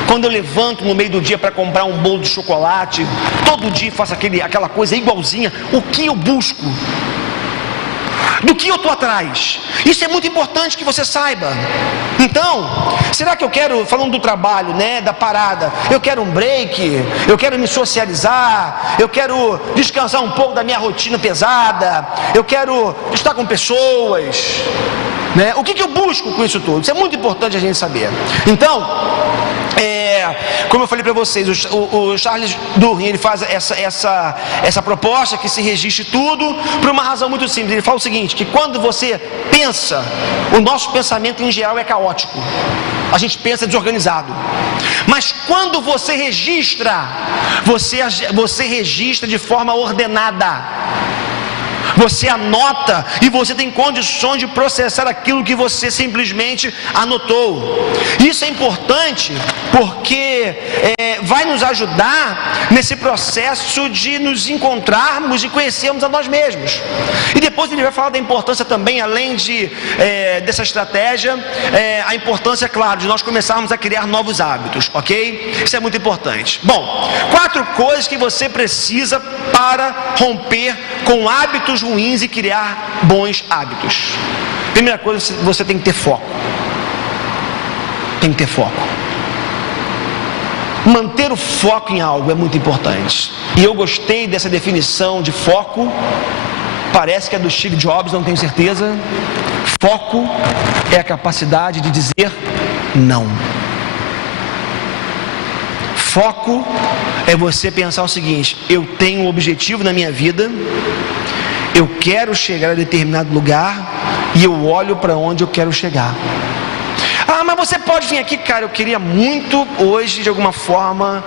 quando eu levanto no meio do dia para comprar um bolo de chocolate, todo dia faço aquela coisa igualzinha, o que eu busco? Do que eu estou atrás? Isso é muito importante que você saiba. Então, será que eu quero, falando do trabalho, da parada, eu quero um break, eu quero me socializar, eu quero descansar um pouco da minha rotina pesada, eu quero estar com pessoas, o que eu busco com isso tudo? Isso é muito importante a gente saber. Então, como eu falei para vocês, o Charles Duhigg, ele faz essa proposta que se registre tudo por uma razão muito simples. Ele fala o seguinte, que quando você pensa, o nosso pensamento em geral é caótico, a gente pensa desorganizado, mas quando você registra, você registra de forma ordenada. Você anota e você tem condições de processar aquilo que você simplesmente anotou. Isso é importante porque vai nos ajudar nesse processo de nos encontrarmos e conhecermos a nós mesmos. E depois ele vai falar da importância também, além dessa estratégia, a importância, claro, de nós começarmos a criar novos hábitos, ok? Isso é muito importante. Bom, 4 coisas que você precisa para romper com hábitos ruins e criar bons hábitos. Primeira coisa, você tem que ter foco. Tem que ter foco. Manter o foco em algo é muito importante. E eu gostei dessa definição de foco. Parece que é do Steve Jobs, não tenho certeza. Foco é a capacidade de dizer não. Foco é você pensar o seguinte: eu tenho um objetivo na minha vida, eu quero chegar a determinado lugar e eu olho para onde eu quero chegar. Ah, mas você pode vir aqui, cara, eu queria muito hoje de alguma forma,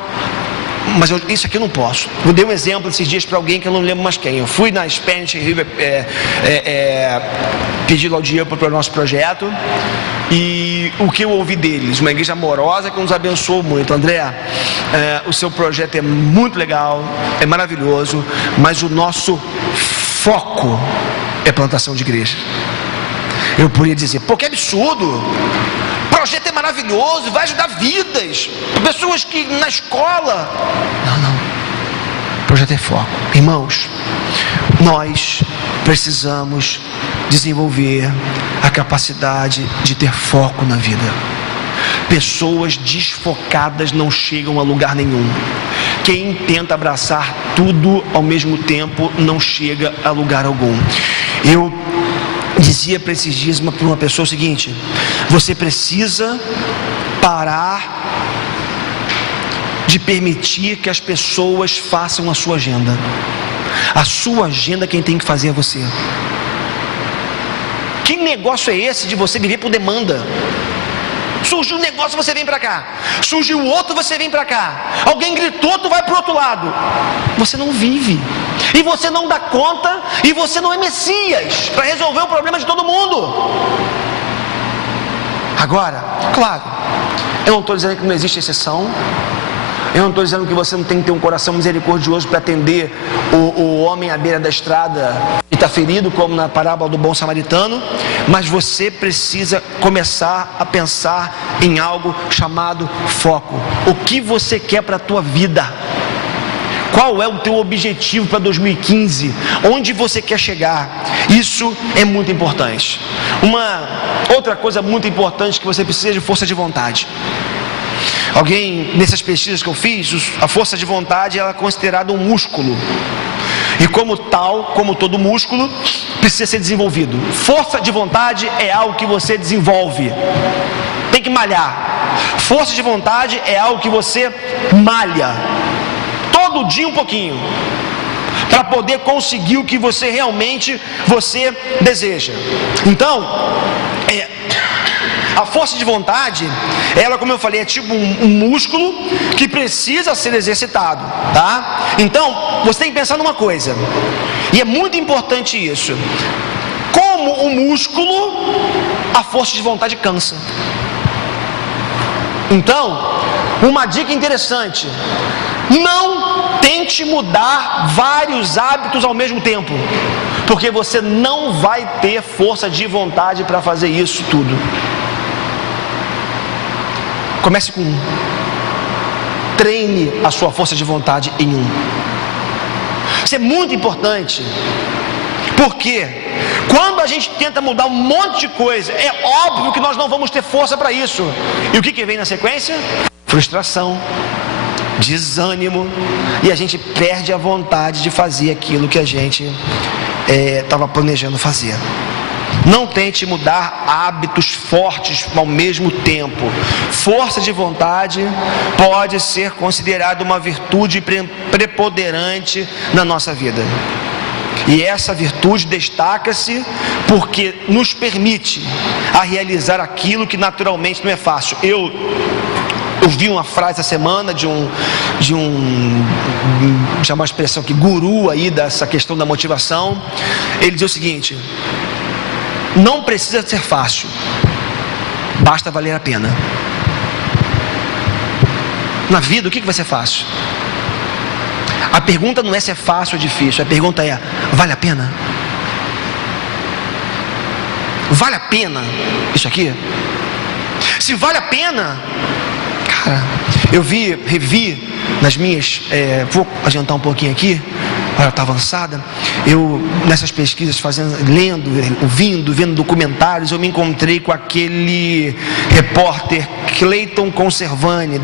mas isso aqui eu não posso. Eu dei um exemplo esses dias para alguém que eu não lembro mais quem. Eu fui na Spanish River pedir lá o dinheiro para o nosso projeto, e o que eu ouvi deles? Uma igreja amorosa que nos abençoou muito. André, o seu projeto é muito legal, é maravilhoso, mas o nosso foco é plantação de igreja. Eu poderia dizer, pô, que absurdo! O projeto é maravilhoso, vai ajudar vidas, pessoas que na escola. Não. O projeto é foco. Irmãos, nós precisamos desenvolver a capacidade de ter foco na vida. Pessoas desfocadas não chegam a lugar nenhum. Quem tenta abraçar tudo ao mesmo tempo não chega a lugar algum. Eu dizia para esses dias para uma pessoa o seguinte: você precisa parar de permitir que as pessoas façam a sua agenda. A sua agenda quem tem que fazer é você. Que negócio é esse de você viver por demanda? Surgiu um negócio, você vem para cá. Surgiu outro, você vem para cá. Alguém gritou, tu vai para o outro lado. Você não vive. E você não dá conta. E você não é Messias para resolver o problema de todo mundo. Agora, claro, eu não estou dizendo que não existe exceção. Eu não estou dizendo que você não tem que ter um coração misericordioso para atender o homem à beira da estrada e está ferido, como na parábola do bom samaritano, mas você precisa começar a pensar em algo chamado foco. O que você quer para a tua vida? Qual é o teu objetivo para 2015? Onde você quer chegar? Isso é muito importante. Uma outra coisa muito importante que você precisa de força de vontade. Nessas pesquisas que eu fiz, a força de vontade ela é considerada um músculo. E como tal, como todo músculo, precisa ser desenvolvido. Força de vontade é algo que você desenvolve. Tem que malhar. Força de vontade é algo que você malha. Todo dia um pouquinho. Para poder conseguir o que você realmente deseja. Então, a força de vontade, ela, como eu falei, é tipo um músculo que precisa ser exercitado, tá? Então, você tem que pensar numa coisa, e é muito importante isso. Como o músculo, a força de vontade cansa. Então, uma dica interessante: não tente mudar vários hábitos ao mesmo tempo, porque você não vai ter força de vontade para fazer isso tudo. Comece com um. Treine a sua força de vontade em um. Isso é muito importante, porque quando a gente tenta mudar um monte de coisa, é óbvio que nós não vamos ter força para isso. E o que vem na sequência? Frustração, desânimo, e a gente perde a vontade de fazer aquilo que a gente estava planejando fazer. Não tente mudar hábitos fortes ao mesmo tempo. Força de vontade pode ser considerada uma virtude preponderante na nossa vida. E essa virtude destaca-se porque nos permite a realizar aquilo que naturalmente não é fácil. Eu vi uma frase essa semana de um chamar uma expressão que guru aí dessa questão da motivação. Ele diz o seguinte: não precisa ser fácil, basta valer a pena. Na vida, o que vai ser fácil? A pergunta não é se é fácil ou difícil, a pergunta é: vale a pena? Vale a pena isso aqui? Se vale a pena, cara, eu revi nas minhas, vou adiantar um pouquinho aqui, ela está avançada. Eu, nessas pesquisas, lendo, ouvindo, vendo documentários, eu me encontrei com aquele repórter Clayton Conservani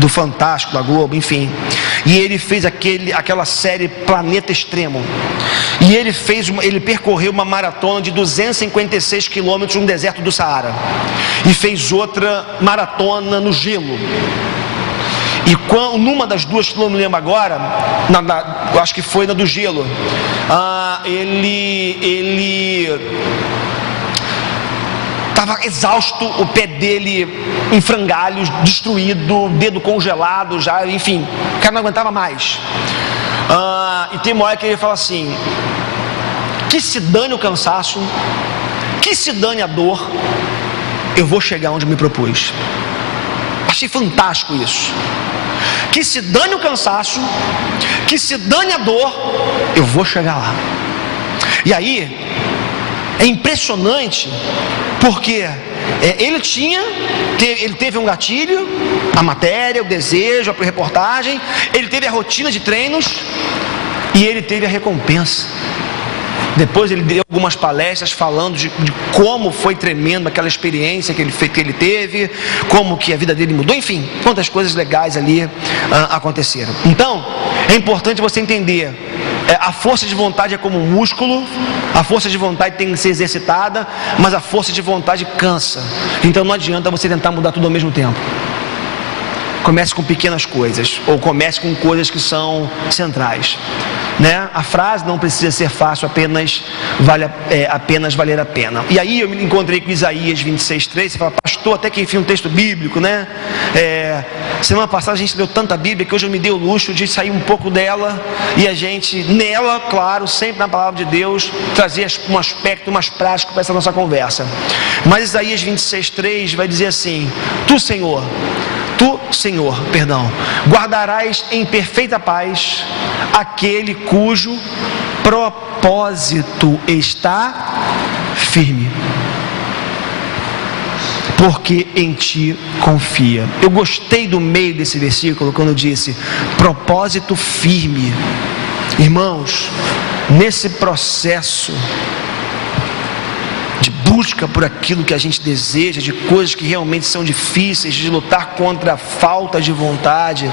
do Fantástico, da Globo, enfim. E ele fez aquela série Planeta Extremo. E ele percorreu uma maratona de 256 quilômetros no deserto do Saara. E fez outra maratona no gelo. E numa das duas, que eu não lembro agora, eu acho que foi na do gelo, ele estava exausto, o pé dele em frangalhos, destruído, dedo congelado já, enfim, o cara não aguentava mais. E tem uma hora que ele fala assim: que se dane o cansaço, que se dane a dor, eu vou chegar onde eu me propus. Achei fantástico isso. Que se dane o cansaço, que se dane a dor, eu vou chegar lá. E aí é impressionante, porque ele teve um gatilho, a matéria, o desejo, a reportagem, ele teve a rotina de treinos e ele teve a recompensa. Depois ele deu algumas palestras falando de como foi tremendo aquela experiência que ele teve, como que a vida dele mudou, enfim, quantas coisas legais ali aconteceram. Então, é importante você entender, a força de vontade é como um músculo, a força de vontade tem que ser exercitada, mas a força de vontade cansa. Então não adianta você tentar mudar tudo ao mesmo tempo. Comece com pequenas coisas, ou comece com coisas que são centrais, né? A frase não precisa ser fácil, apenas valer a pena. E aí eu me encontrei com Isaías 26:3. Você fala: pastor, até que enfim um texto bíblico, né? Semana passada a gente leu tanta Bíblia que hoje eu me dei o luxo de sair um pouco dela e a gente, nela, claro, sempre na palavra de Deus, trazer um aspecto mais prático para essa nossa conversa. Mas Isaías 26:3 vai dizer assim: Tu, Senhor, guardarás em perfeita paz aquele cujo propósito está firme, porque em ti confia. Eu gostei do meio desse versículo quando disse propósito firme. Irmãos, nesse processo de busca por aquilo que a gente deseja, de coisas que realmente são difíceis, de lutar contra a falta de vontade,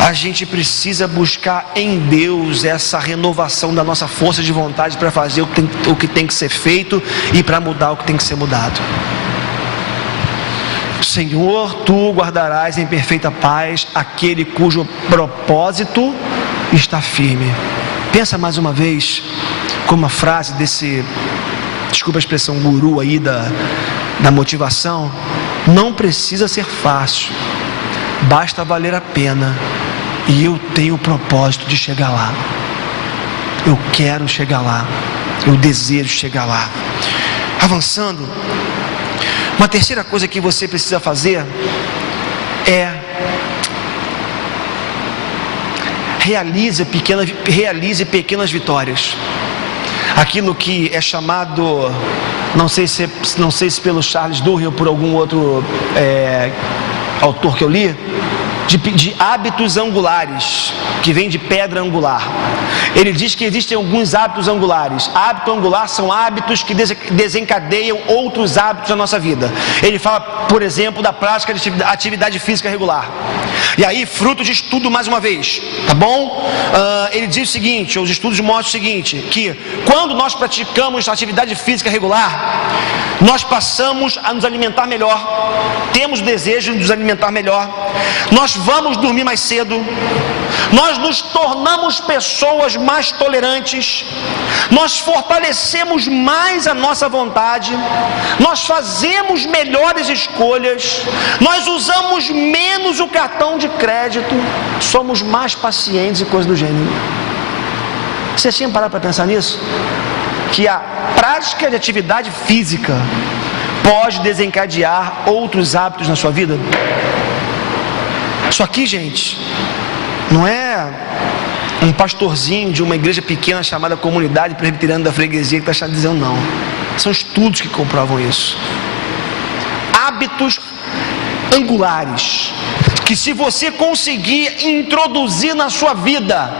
a gente precisa buscar em Deus essa renovação da nossa força de vontade para fazer o que tem que ser feito e para mudar o que tem que ser mudado. Senhor, tu guardarás em perfeita paz aquele cujo propósito está firme. Pensa mais uma vez como a frase desse, desculpa a expressão, guru aí da motivação: não precisa ser fácil, basta valer a pena, e eu tenho o propósito de chegar lá. Eu quero chegar lá, eu desejo chegar lá. Avançando, uma terceira coisa que você precisa fazer é realize pequenas vitórias. Aquilo que é chamado, não sei se pelo Charles Duhigg ou por algum outro autor que eu li, de hábitos angulares, que vem de pedra angular. Ele diz que existem alguns hábitos angulares. Hábito angular são hábitos que desencadeiam outros hábitos na nossa vida. Ele fala, por exemplo, da prática de atividade física regular. E aí, fruto de estudo, mais uma vez, tá bom? Ele diz o seguinte, os estudos mostram o seguinte, que quando nós praticamos atividade física regular, nós passamos a nos alimentar melhor, temos o desejo de nos alimentar melhor, nós vamos dormir mais cedo, nós nos tornamos pessoas mais tolerantes, nós fortalecemos mais a nossa vontade, nós fazemos melhores escolhas, nós usamos menos o cartão de crédito, somos mais pacientes e coisas do gênero. Vocês tinham parado para pensar nisso? Que a prática de atividade física pode desencadear outros hábitos na sua vida? Isso aqui, gente, não é um pastorzinho de uma igreja pequena chamada Comunidade Presbiteriana da Freguesia que está dizendo, não. São estudos que comprovam isso. Hábitos angulares, que se você conseguir introduzir na sua vida,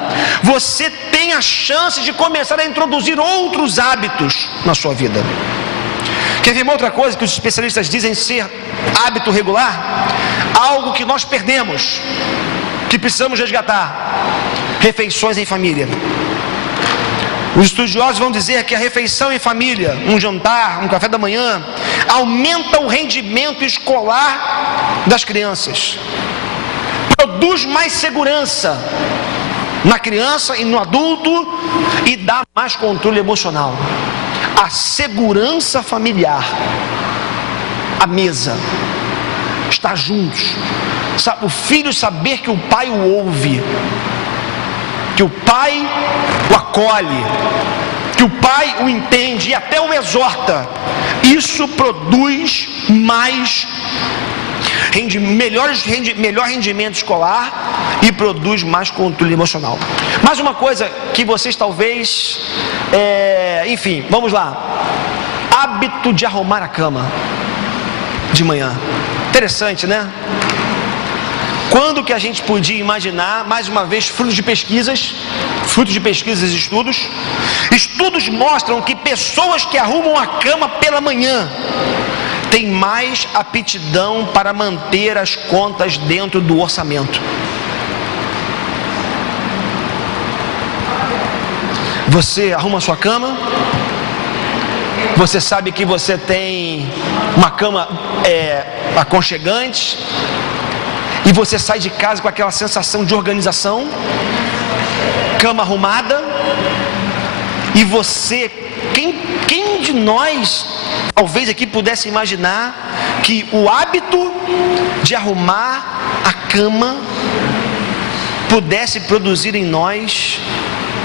você tem a chance de começar a introduzir outros hábitos na sua vida. Quer ver uma outra coisa que os especialistas dizem ser hábito regular? Algo que nós perdemos, que precisamos resgatar: refeições em família. Os estudiosos vão dizer que a refeição em família, um jantar, um café da manhã, aumenta o rendimento escolar das crianças, produz mais segurança na criança e no adulto e dá mais controle emocional. A segurança familiar, a mesa, estar juntos, o filho saber que o pai o ouve, que o pai o acolhe, que o pai o entende e até o exorta. Isso produz melhor rendimento escolar e produz mais controle emocional. Mais uma coisa que vocês talvez, enfim, vamos lá. Hábito de arrumar a cama de manhã. Interessante, né? Quando que a gente podia imaginar, mais uma vez, frutos de pesquisas e estudos mostram que pessoas que arrumam a cama pela manhã têm mais aptidão para manter as contas dentro do orçamento. Você arruma a sua cama, você sabe que você tem uma cama aconchegante, e você sai de casa com aquela sensação de organização, cama arrumada, e você, quem de nós talvez aqui pudesse imaginar que o hábito de arrumar a cama pudesse produzir em nós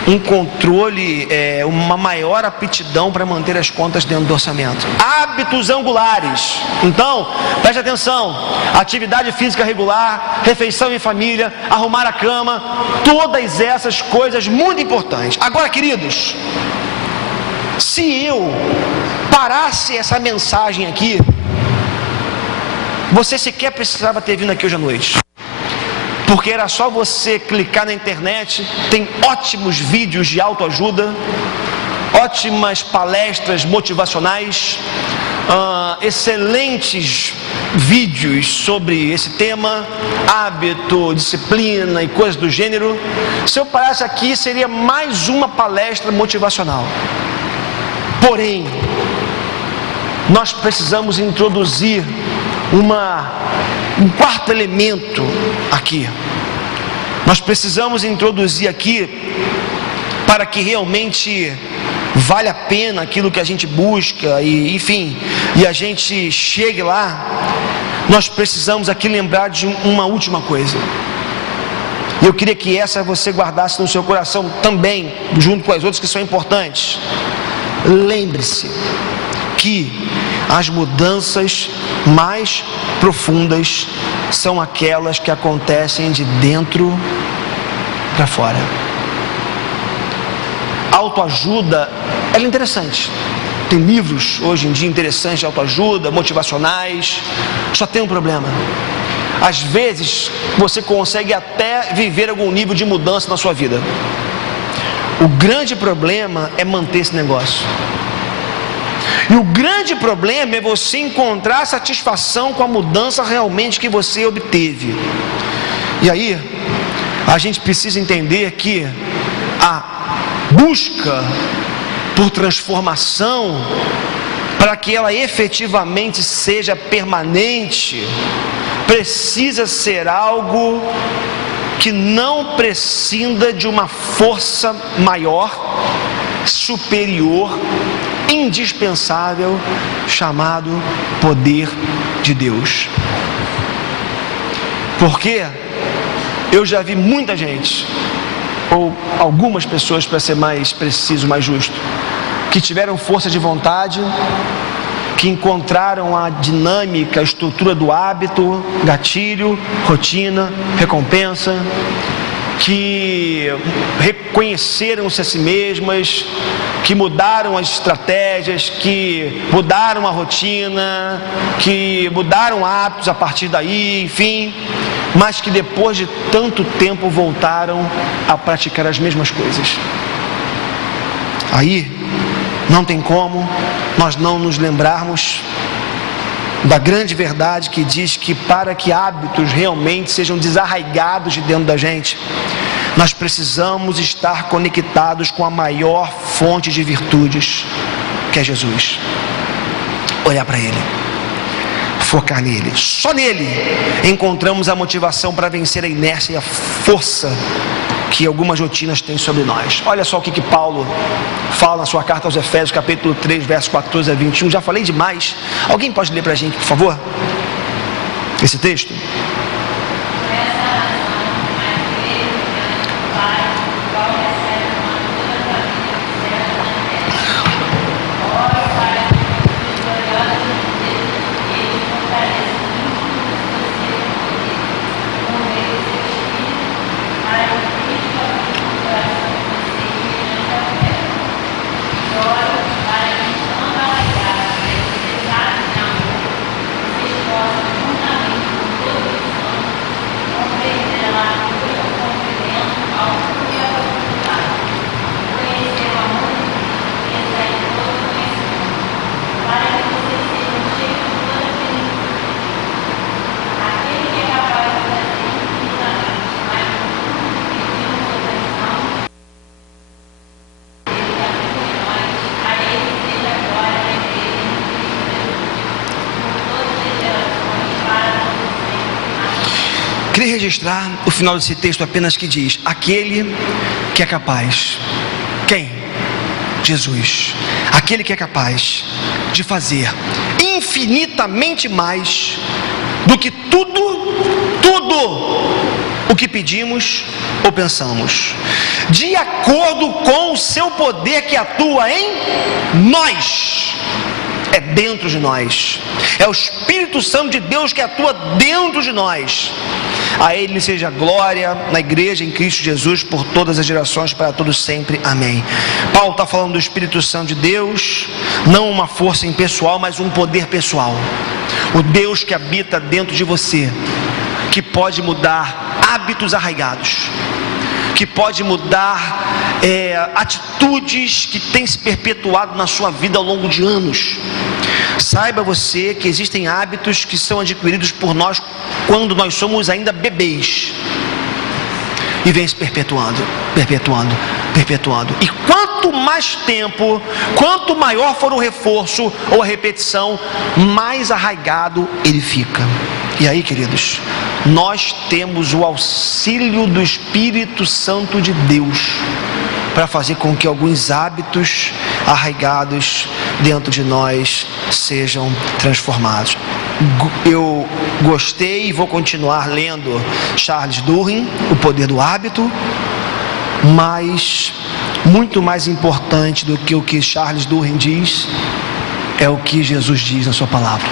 um controle, uma maior aptidão para manter as contas dentro do orçamento. Hábitos angulares. Então, preste atenção: atividade física regular, refeição em família, arrumar a cama, todas essas coisas muito importantes. Agora, queridos, se eu parasse essa mensagem aqui, você sequer precisava ter vindo aqui hoje à noite, porque era só você clicar na internet, tem ótimos vídeos de autoajuda, ótimas palestras motivacionais, excelentes vídeos sobre esse tema, hábito, disciplina e coisas do gênero. Se eu parasse aqui, seria mais uma palestra motivacional. Porém, nós precisamos introduzir um quarto elemento aqui. Nós precisamos introduzir aqui, para que realmente vale a pena aquilo que a gente busca, e enfim, e a gente chegue lá, nós precisamos aqui lembrar de uma última coisa. E eu queria que essa você guardasse no seu coração também, junto com as outras que são importantes. Lembre-se que as mudanças mais profundas são aquelas que acontecem de dentro para fora. Autoajuda, ela é interessante. Tem livros hoje em dia interessantes de autoajuda, motivacionais. Só tem um problema. Às vezes você consegue até viver algum nível de mudança na sua vida. O grande problema é manter esse negócio. E o grande problema é você encontrar satisfação com a mudança realmente que você obteve. E aí, a gente precisa entender que a busca por transformação, para que ela efetivamente seja permanente, precisa ser algo que não prescinda de uma força maior, superior, indispensável, chamado poder de Deus. Porque eu já vi muita gente, ou algumas pessoas, para ser mais preciso, mais justo, que tiveram força de vontade, que encontraram a dinâmica, a estrutura do hábito, gatilho, rotina, recompensa, que reconheceram-se a si mesmas, que mudaram as estratégias, que mudaram a rotina, que mudaram hábitos a partir daí, enfim, mas que depois de tanto tempo voltaram a praticar as mesmas coisas. Aí não tem como nós não nos lembrarmos da grande verdade que diz que para que hábitos realmente sejam desarraigados de dentro da gente, nós precisamos estar conectados com a maior fonte de virtudes, que é Jesus. Olhar para Ele, focar nele. Só nele encontramos a motivação para vencer a inércia e a força que algumas rotinas têm sobre nós. Olha só o que Paulo fala na sua carta aos Efésios, capítulo 3, versos 14 a 21. Já falei demais. Alguém pode ler para a gente, por favor? Esse texto? Queria registrar o final desse texto apenas que diz: aquele que é capaz. Quem? Jesus. Aquele que é capaz de fazer infinitamente mais do que tudo o que pedimos ou pensamos, de acordo com o seu poder que atua em nós. É dentro de nós. É o Espírito Santo de Deus que atua dentro de nós. A Ele seja glória na igreja em Cristo Jesus por todas as gerações, para todos sempre. Amém. Paulo está falando do Espírito Santo de Deus, não uma força impessoal, mas um poder pessoal. O Deus que habita dentro de você, que pode mudar hábitos arraigados, que pode mudar atitudes que têm se perpetuado na sua vida ao longo de anos. Saiba você que existem hábitos que são adquiridos por nós quando nós somos ainda bebês, e vem se perpetuando. E quanto mais tempo, quanto maior for o reforço ou a repetição, mais arraigado ele fica. E aí, queridos, nós temos o auxílio do Espírito Santo de Deus para fazer com que alguns hábitos arraigados dentro de nós sejam transformados. Eu gostei e vou continuar lendo Charles Duhigg, O Poder do Hábito, mas muito mais importante do que o que Charles Duhigg diz é o que Jesus diz na sua palavra.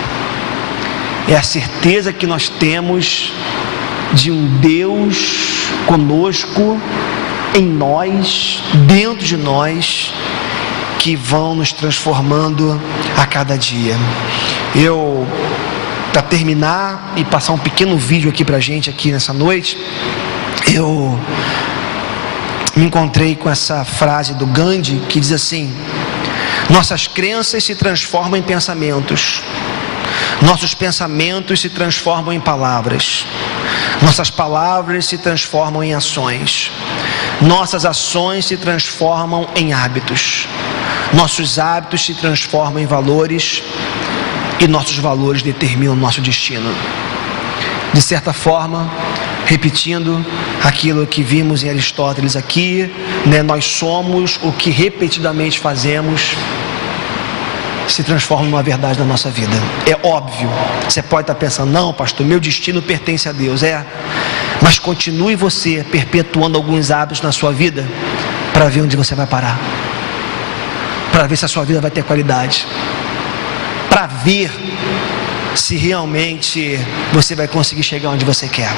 É a certeza que nós temos de um Deus conosco, em nós, dentro de nós, que vão nos transformando a cada dia. Para terminar e passar um pequeno vídeo aqui pra gente aqui nessa noite, eu me encontrei com essa frase do Gandhi que diz assim: nossas crenças se transformam em pensamentos, nossos pensamentos se transformam em palavras, nossas palavras se transformam em ações, nossas ações se transformam em hábitos, nossos hábitos se transformam em valores, e nossos valores determinam o nosso destino. De certa forma, repetindo aquilo que vimos em Aristóteles aqui, nós somos o que repetidamente fazemos, se transforma numa verdade na nossa vida. É óbvio, você pode estar pensando: não, pastor, meu destino pertence a Deus. Mas continue você perpetuando alguns hábitos na sua vida, para ver onde você vai parar, para ver se a sua vida vai ter qualidade, para ver se realmente você vai conseguir chegar onde você quer.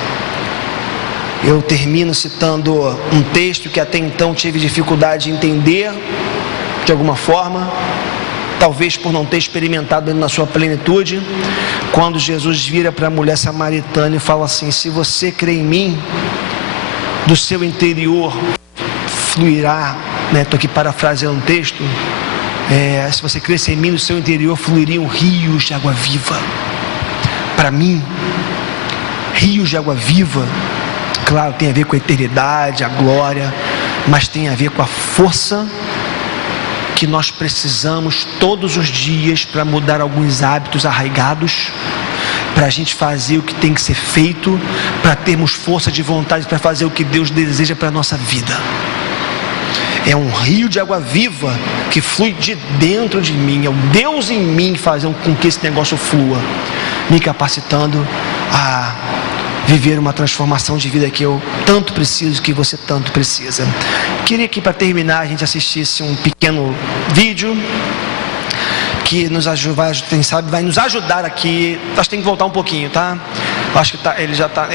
Eu termino citando um texto que até então tive dificuldade de entender de alguma forma, talvez por não ter experimentado ele na sua plenitude, quando Jesus vira para a mulher samaritana e fala assim: se você crê em mim, do seu interior fluirá, estou aqui parafraseando um texto, se você cresce em mim, no seu interior fluiriam rios de água viva. Para mim, rios de água viva, claro, tem a ver com a eternidade, a glória, mas tem a ver com a força que nós precisamos todos os dias para mudar alguns hábitos arraigados, para a gente fazer o que tem que ser feito, para termos força de vontade para fazer o que Deus deseja para a nossa vida. É um rio de água viva que flui de dentro de mim, é o Deus em mim fazendo com que esse negócio flua, me capacitando a viver uma transformação de vida que eu tanto preciso, que você tanto precisa. Queria que para terminar a gente assistisse um pequeno vídeo que nos ajuda, quem sabe vai nos ajudar aqui. Acho que tem que voltar um pouquinho, tá? Acho que ele já está.